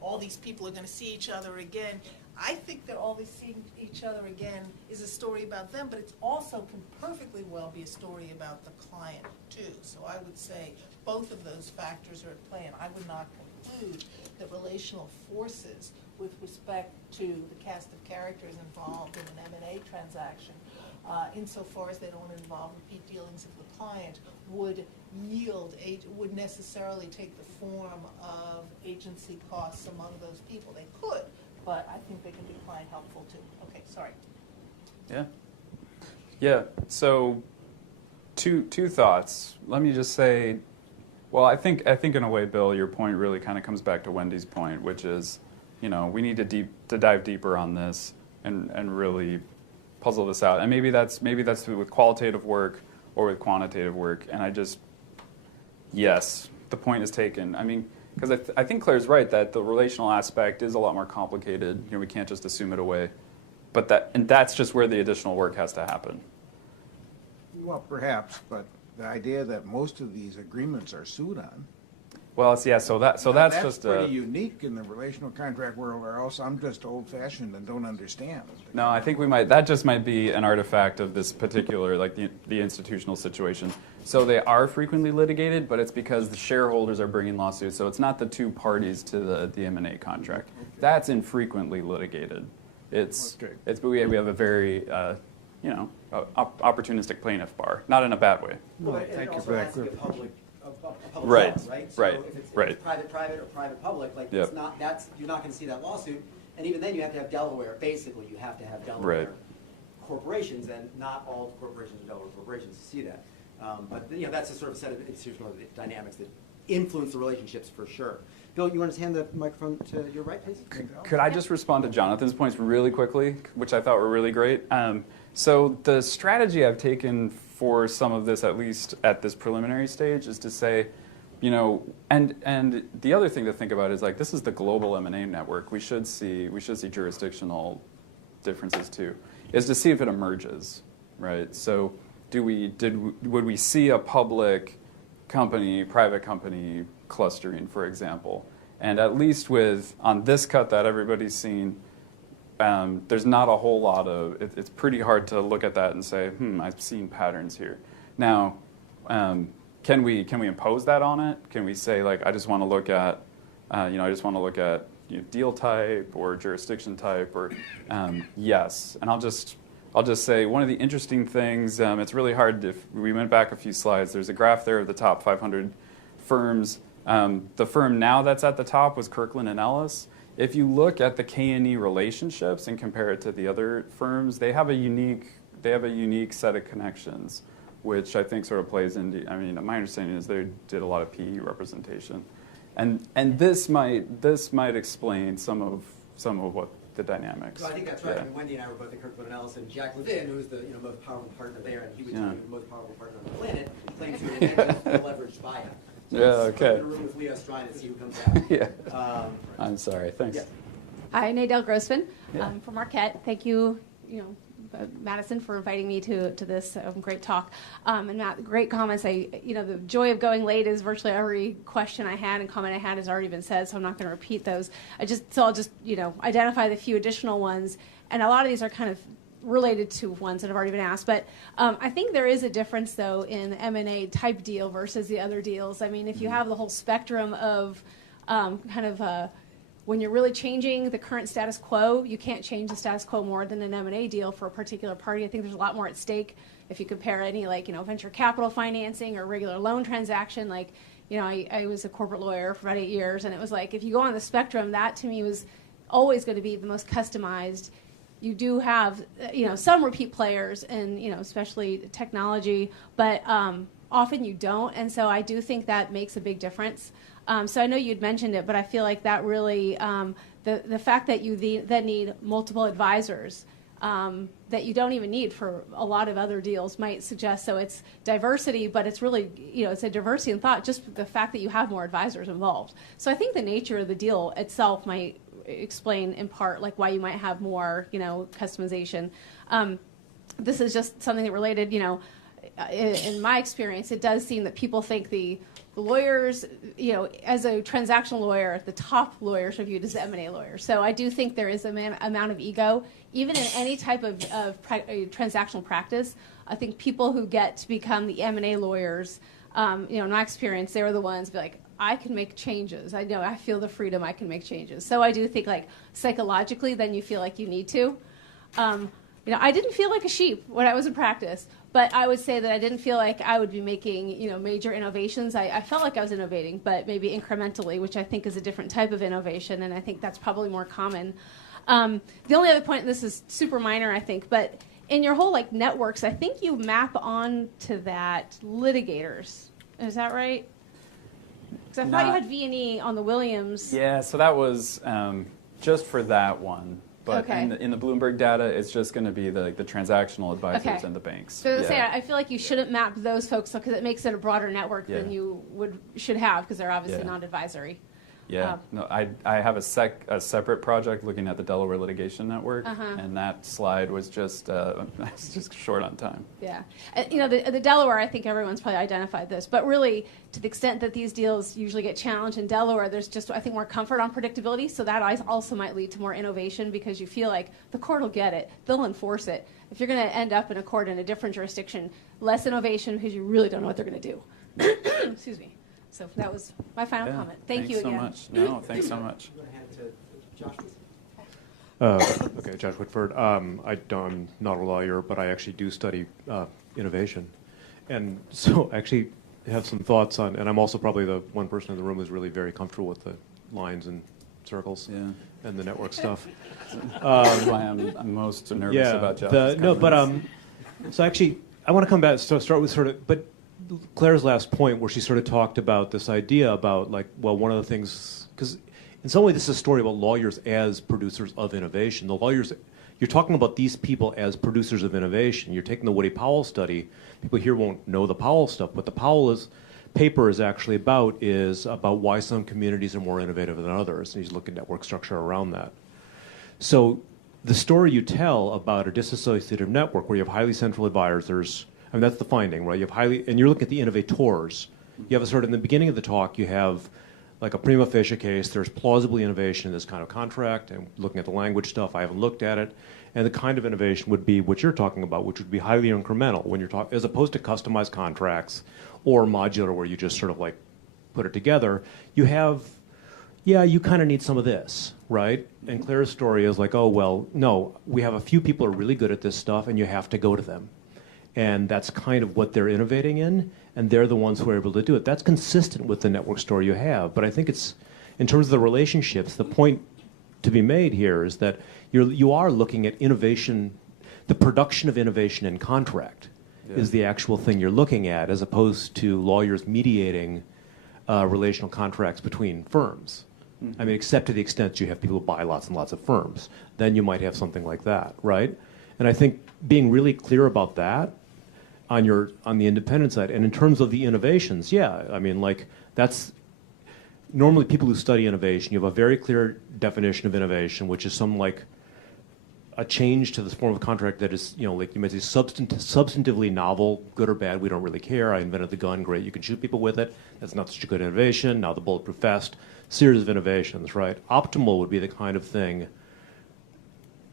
all these people are going to see each other again. I think that all these seeing each other again is a story about them, but it also can perfectly well be a story about the client too. So I would say both of those factors are at play, and I would not conclude that relational forces with respect to the cast of characters involved in an M&A transaction, insofar as they don't involve repeat dealings of the client, would necessarily take the form of agency costs among those people. They could, but I think they can be client helpful too. Okay, sorry. Yeah. So, two thoughts. Let me just say, well, I think in a way, Bill, your point really kind of comes back to Wendy's point, which is, you know, we need to dive deeper on this and really puzzle this out. And maybe that's with qualitative work or with quantitative work. And yes, the point is taken. I mean, because I think Claire's right that the relational aspect is a lot more complicated. You know, we can't just assume it away. But that's just where the additional work has to happen. Well, perhaps, but the idea that most of these agreements are sued on. Well, so that's just pretty unique in the relational contract world, or else I'm just old-fashioned and don't understand. No, I think that just might be an artifact of this particular, like the institutional situation. So they are frequently litigated, but it's because the shareholders are bringing lawsuits. So it's not the two parties to the M&A contract. Okay. That's infrequently litigated. But we have a very opportunistic plaintiff bar, not in a bad way. Well, thank you for that. Public right, law, right? Right, so if it's private or private-public, like yep. You're not going to see that lawsuit, and even then you have to have Delaware. Basically, you have to have Delaware corporations, and not all corporations are Delaware corporations to see that. But that's a sort of set of institutional dynamics that influence the relationships for sure. Bill, you want to hand the microphone to your right, please? Could I just respond to Jonathan's points really quickly, which I thought were really great? So the strategy I've taken for some of this, at least at this preliminary stage, is to say, and the other thing to think about is, like, this is the global M&A network. We should see jurisdictional differences too. is to see if it emerges, right? So would we see a public company, private company clustering, for example? And at least on this cut that everybody's seen, there's not a whole lot of, it's pretty hard to look at that and say, I've seen patterns here. Now, can we impose that on it? Can we say, like, I just want to look at, deal type or jurisdiction type, or yes. And I'll just say one of the interesting things, it's really hard if we went back a few slides, there's a graph there of the top 500 firms. The firm now that's at the top was Kirkland & Ellis. If you look at the K&E relationships and compare it to the other firms, they have a unique set of connections, which I think sort of plays into, I mean, my understanding is they did a lot of PE representation. And this might explain some of what the dynamics. So I think that's right. Yeah. I mean, Wendy and I were both at Kirkland & Ellis, and Jack Levin, who was the most powerful partner there, and he was the most powerful partner on the planet, claimed to have a leveraged buyout. So Yeah, okay. In a room with Leo Strine and see who comes out. Yeah. I'm sorry. Thanks. Yeah. Hi, Nadel Grossman Yeah. from Marquette. Thank you, Madison, for inviting me to this great talk. And Matt, great comments. The joy of going late is virtually every question I had and comment I had has already been said, so I'm not going to repeat those. I'll just identify the few additional ones, and a lot of these are kind of related to ones that have already been asked. But I think there is a difference, though, in the M&A type deal versus the other deals. I mean, if you have the whole spectrum of when you're really changing the current status quo, you can't change the status quo more than an M&A deal for a particular party. I think there's a lot more at stake if you compare any venture capital financing or regular loan transaction. I was a corporate lawyer for about 8 years, and it was like if you go on the spectrum, that to me was always going to be the most customized. You do have some repeat players and especially technology, but often you don't, and so I do think that makes a big difference. So I know you'd mentioned it, but I feel like that really, the fact that you then need multiple advisors that you don't even need for a lot of other deals might suggest, so it's diversity, but it's really, it's a diversity in thought, just the fact that you have more advisors involved. So I think the nature of the deal itself might explain in part like why you might have more, customization. This is just something that related, in my experience, it does seem that people think the lawyers, as a transactional lawyer, the top lawyers are viewed as the M&A lawyers. So I do think there is an amount of ego, even in any type of transactional practice. I think people who get to become the M&A lawyers, in my experience, they were the ones be like, I can make changes. I know I feel the freedom. I can make changes. So I do think, psychologically, then you feel like you need to. I didn't feel like a sheep when I was in practice, but I would say that I didn't feel like I would be making, major innovations. I felt like I was innovating, but maybe incrementally, which I think is a different type of innovation, and I think that's probably more common. The only other point, and this is super minor, I think, but in your whole networks, I think you map on to that litigators. Is that right? Because I thought you had V&E on the Williams. Yeah, so that was just for that one. But okay. in the Bloomberg data, it's just going to be the transactional advisors okay. and the banks. So I feel like you shouldn't map those folks because it makes it a broader network than you should have because they're obviously not advisory. Yeah, no, I have a separate project looking at the Delaware Litigation Network, and that slide was just short on time. Yeah, the Delaware, I think everyone's probably identified this, but really to the extent that these deals usually get challenged in Delaware, there's just, I think, more comfort on predictability, so that also might lead to more innovation because you feel like the court will get it, they'll enforce it. If you're going to end up in a court in a different jurisdiction, less innovation because you really don't know what they're going to do. Excuse me. So that was my final comment. Thank you again. Thanks so much. No, thanks so much. I'm going to hand it to Josh, please. Okay, Josh Whitford. I'm not a lawyer, but I actually do study innovation. And so I actually have some thoughts on, and I'm also probably the one person in the room who's really very comfortable with the lines and circles and the network stuff. That's why I'm most nervous about Josh's so actually, I want to come back, so start with but Claire's last point where she sort of talked about this idea about one of the things, because in some way this is a story about lawyers as producers of innovation. The lawyers, you're talking about these people as producers of innovation. You're taking the Woody Powell study. People here won't know the Powell stuff. What the Powell paper is actually about is about why some communities are more innovative than others. And he's looking at network structure around that. So the story you tell about a disassociative network where you have highly central advisors, I mean, that's the finding, right? You have highly, and you're looking at the innovators. You have a sort of, in the beginning of the talk, you have like a prima facie case, there's plausibly innovation in this kind of contract, and looking at the language stuff, I haven't looked at it. And the kind of innovation would be what you're talking about, which would be highly incremental when you're talking, as opposed to customized contracts or modular where you just sort of like put it together. You have, yeah, you kind of need some of this, right? And Claire's story is like, oh, well, no, we have a few people who are really good at this stuff, and you have to go to them. And that's kind of what they're innovating in, and they're the ones who are able to do it. That's consistent with the network story you have. But I think it's, in terms of the relationships, the point to be made here is that you are looking at innovation, the production of innovation in contract is the actual thing you're looking at, as opposed to lawyers mediating relational contracts between firms. I mean, except to the extent you have people who buy lots and lots of firms. Then you might have something like that, right? And I think being really clear about that on the independent side, and in terms of the innovations, yeah, I mean, like, that's normally people who study innovation, you have a very clear definition of innovation, which is some like a change to this form of contract that is, you know, like you might say substantively novel, good or bad, we don't really care. I invented the gun, great, you can shoot people with it. That's not such a good innovation. Now the bulletproof vest, series of innovations, right? Optimal would be the kind of thing,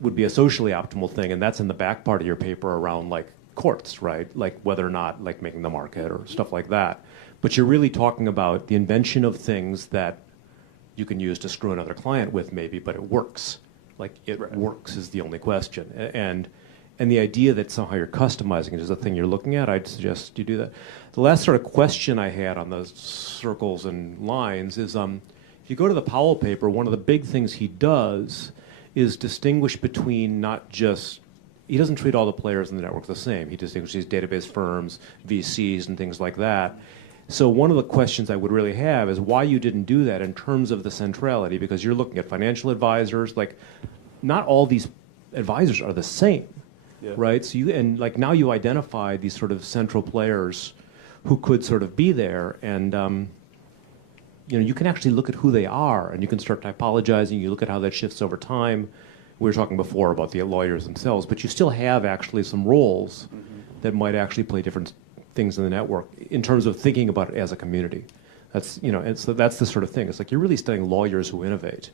would be a socially optimal thing, and that's in the back part of your paper around like courts, right? Like whether or not like making the market or stuff like that. But you're really talking about the invention of things that you can use to screw another client with maybe, but it works. Like it works is the only question. And the idea that somehow you're customizing it is a thing you're looking at, I'd suggest you do that. The last sort of question I had on those circles and lines is, if you go to the Powell paper, one of the big things he does is distinguish between not just, he doesn't treat all the players in the network the same. He distinguishes database firms, VCs, and things like that. So one of the questions I would really have is why you didn't do that in terms of the centrality, because you're looking at financial advisors. Like, not all these advisors are the same, right? So like now you identify these sort of central players who could sort of be there, and you know, you can actually look at who they are, and you can start typologizing. You look at how that shifts over time. We were talking before about the lawyers themselves, but you still have actually some roles that might actually play different things in the network in terms of thinking about it as a community. That's, you know, and so that's the sort of thing. It's like you're really studying lawyers who innovate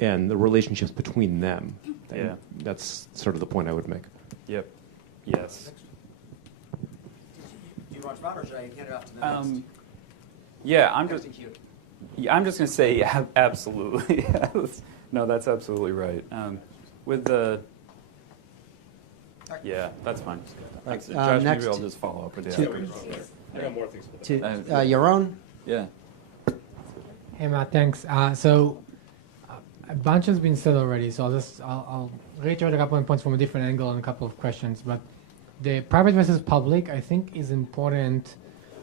and the relationships between them. Yeah. That's sort of the point I would make. Yep. Yes. Do you want to respond, or should I hand it off to the next? Yeah, I'm just going to say absolutely. No, that's absolutely right. With the Yeah, that's fine. Right, Josh, next maybe I'll just follow up with you. I got more things. To Yaron? Yeah. Hey Matt, thanks. So a bunch has been said already, so I'll reiterate a couple of points from a different angle and a couple of questions. But the private versus public, I think, is important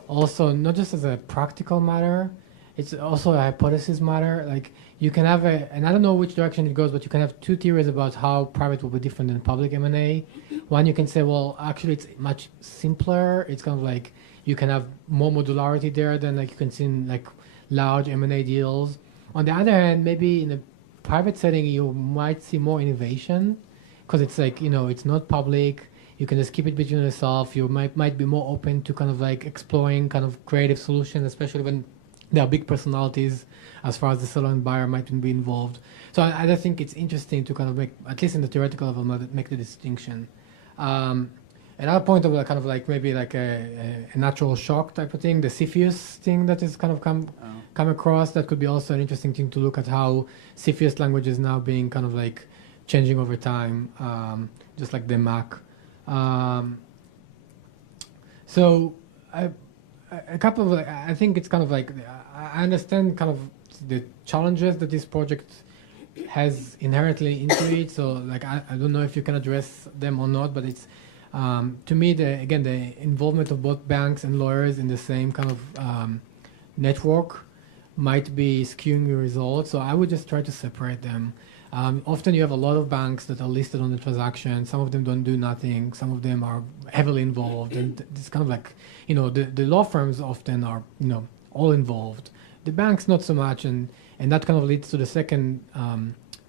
also not just as a practical matter, it's also a hypothesis matter. Like you can have and I don't know which direction it goes, but you can have two theories about how private will be different than public M&A. One, you can say, well, actually it's much simpler. It's kind of like you can have more modularity there than like you can see in like large M&A deals. On the other hand, maybe in a private setting, you might see more innovation because it's like, you know, it's not public. You can just keep it between yourself. You might be more open to kind of like exploring kind of creative solutions, especially when there are big personalities as far as the seller and buyer might be involved. So I think it's interesting to kind of make, at least in the theoretical level, make the distinction. Another point of kind of like maybe like a natural shock type of thing, the CFIUS thing that has kind of come across, that could be also an interesting thing to look at how CFIUS language is now being kind of like changing over time, just like the Mac. So a couple of, I think it's kind of like, I understand kind of the challenges that this project has inherently into it. So like, I don't know if you can address them or not, but it's, to me, again, the involvement of both banks and lawyers in the same kind of network might be skewing your results. So I would just try to separate them. Often you have a lot of banks that are listed on the transaction. Some of them don't do nothing. Some of them are heavily involved. And it's kind of like, you know, the law firms often are, you know, all involved. The banks not so much. And that kind of leads to the second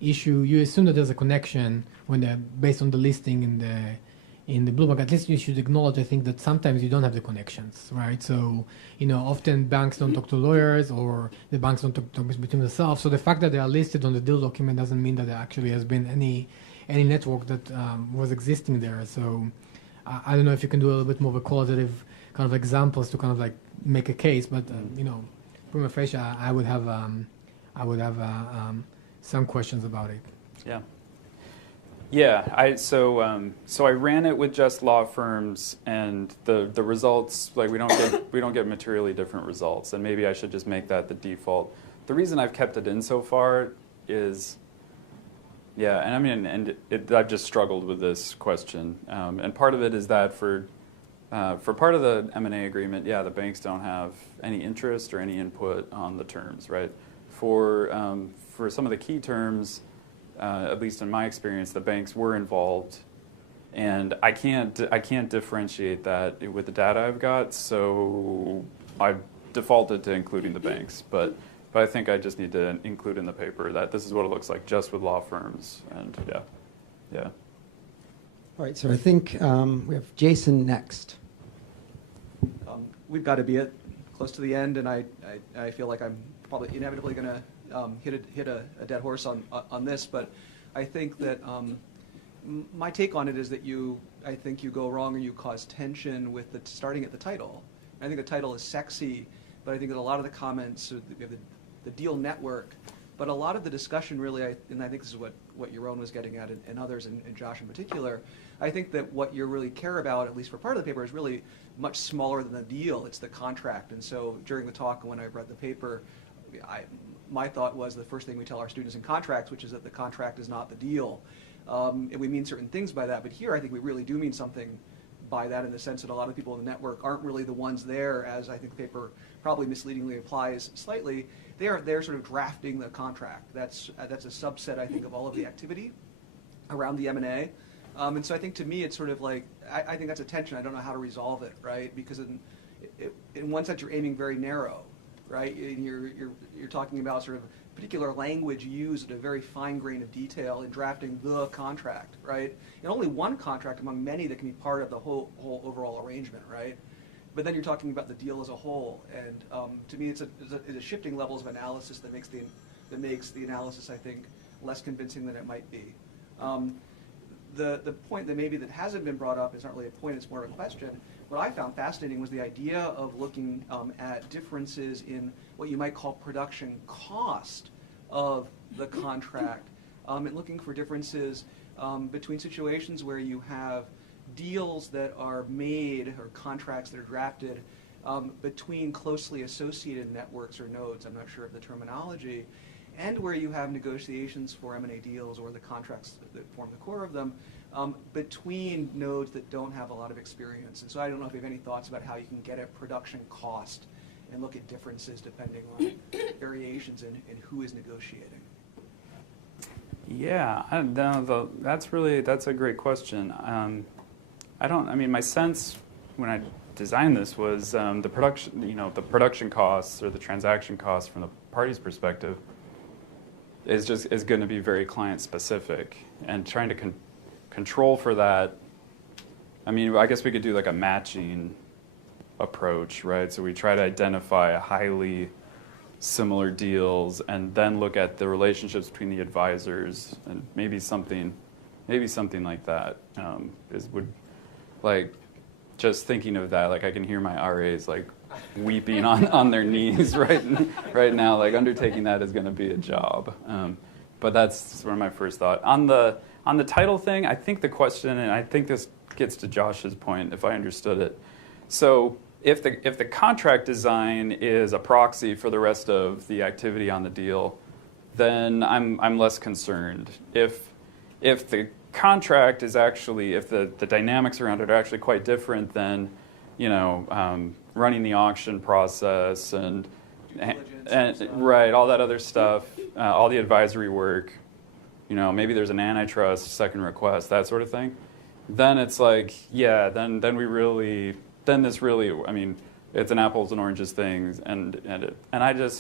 issue, you assume that there's a connection when they're based on the listing in the blue book. At least you should acknowledge, I think, that sometimes you don't have the connections, right? So, often banks don't talk to lawyers, or the banks don't talk between themselves. So the fact that they are listed on the deal document doesn't mean that there actually has been any network that was existing there. So I don't know if you can do a little bit more of a qualitative kind of examples to kind of like make a case, but prima facie, I would have some questions about it. Yeah. Yeah, so I ran it with just law firms, and the results, like we don't get materially different results, and maybe I should just make that the default. The reason I've kept it in so far is, I've just struggled with this question, and part of it is that for part of the M&A agreement, the banks don't have any interest or any input on the terms, right? For some of the key terms, at least in my experience, the banks were involved, and I can't differentiate that with the data I've got, so I've defaulted to including the banks, but I think I just need to include in the paper that this is what it looks like just with law firms, and yeah. All right, so I think we have Jason next. We've got to be close to the end, and I feel like I'm probably inevitably going to hit a dead horse on this, but I think that my take on it is that I think you go wrong, or you cause tension with starting at the title. I think the title is sexy, but I think that a lot of the comments, we have the deal network, but a lot of the discussion really, and I think this is what Yaron was getting at, and others, and Josh in particular, I think that what you really care about, at least for part of the paper, is really much smaller than the deal. It's the contract. And so during the talk, when I read the paper, my thought was the first thing we tell our students in contracts, which is that the contract is not the deal. And we mean certain things by that. But here, I think we really do mean something by that, in the sense that a lot of people in the network aren't really the ones there, as I think the paper probably misleadingly applies slightly. They're sort of drafting the contract. That's a subset, I think, of all of the activity around the M&A. And so I think, to me, it's sort of like, I think that's a tension. I don't know how to resolve it, right? Because in one sense, you're aiming very narrow, right? And you're talking about sort of particular language used at a very fine grain of detail in drafting the contract, right? And only one contract among many that can be part of the whole overall arrangement, right? But then you're talking about the deal as a whole, and to me, it's a shifting levels of analysis that makes the analysis, I think, less convincing than it might be. The point that hasn't been brought up is not really a point, it's more of a question. What I found fascinating was the idea of looking at differences in what you might call production cost of the contract, and looking for differences between situations where you have deals that are made, or contracts that are drafted between closely associated networks or nodes, I'm not sure of the terminology, and where you have negotiations for M&A deals, or the contracts that form the core of them, between nodes that don't have a lot of experience. And so I don't know if you have any thoughts about how you can get at production cost and look at differences depending on variations in who is negotiating. Yeah, that's a great question. My sense when I designed this was the production costs, or the transaction costs from the party's perspective, is going to be very client specific, and trying to control for that. I guess we could do like a matching approach, right? So we try to identify highly similar deals, and then look at the relationships between the advisors, and maybe something like that would, like, just thinking of that, like I can hear my RAs like weeping on their knees right now. Like, undertaking that is going to be a job. But that's sort of my first thought. On the title thing, I think the question, and I think this gets to Josh's point, if I understood it. So if the contract design is a proxy for the rest of the activity on the deal, then I'm less concerned. If the contract is actually, if the dynamics around it are actually quite different than, running the auction process and right, all that other stuff, all the advisory work, maybe there's an antitrust second request, that sort of thing, then it's like, then this really, it's an apples and oranges thing, and I just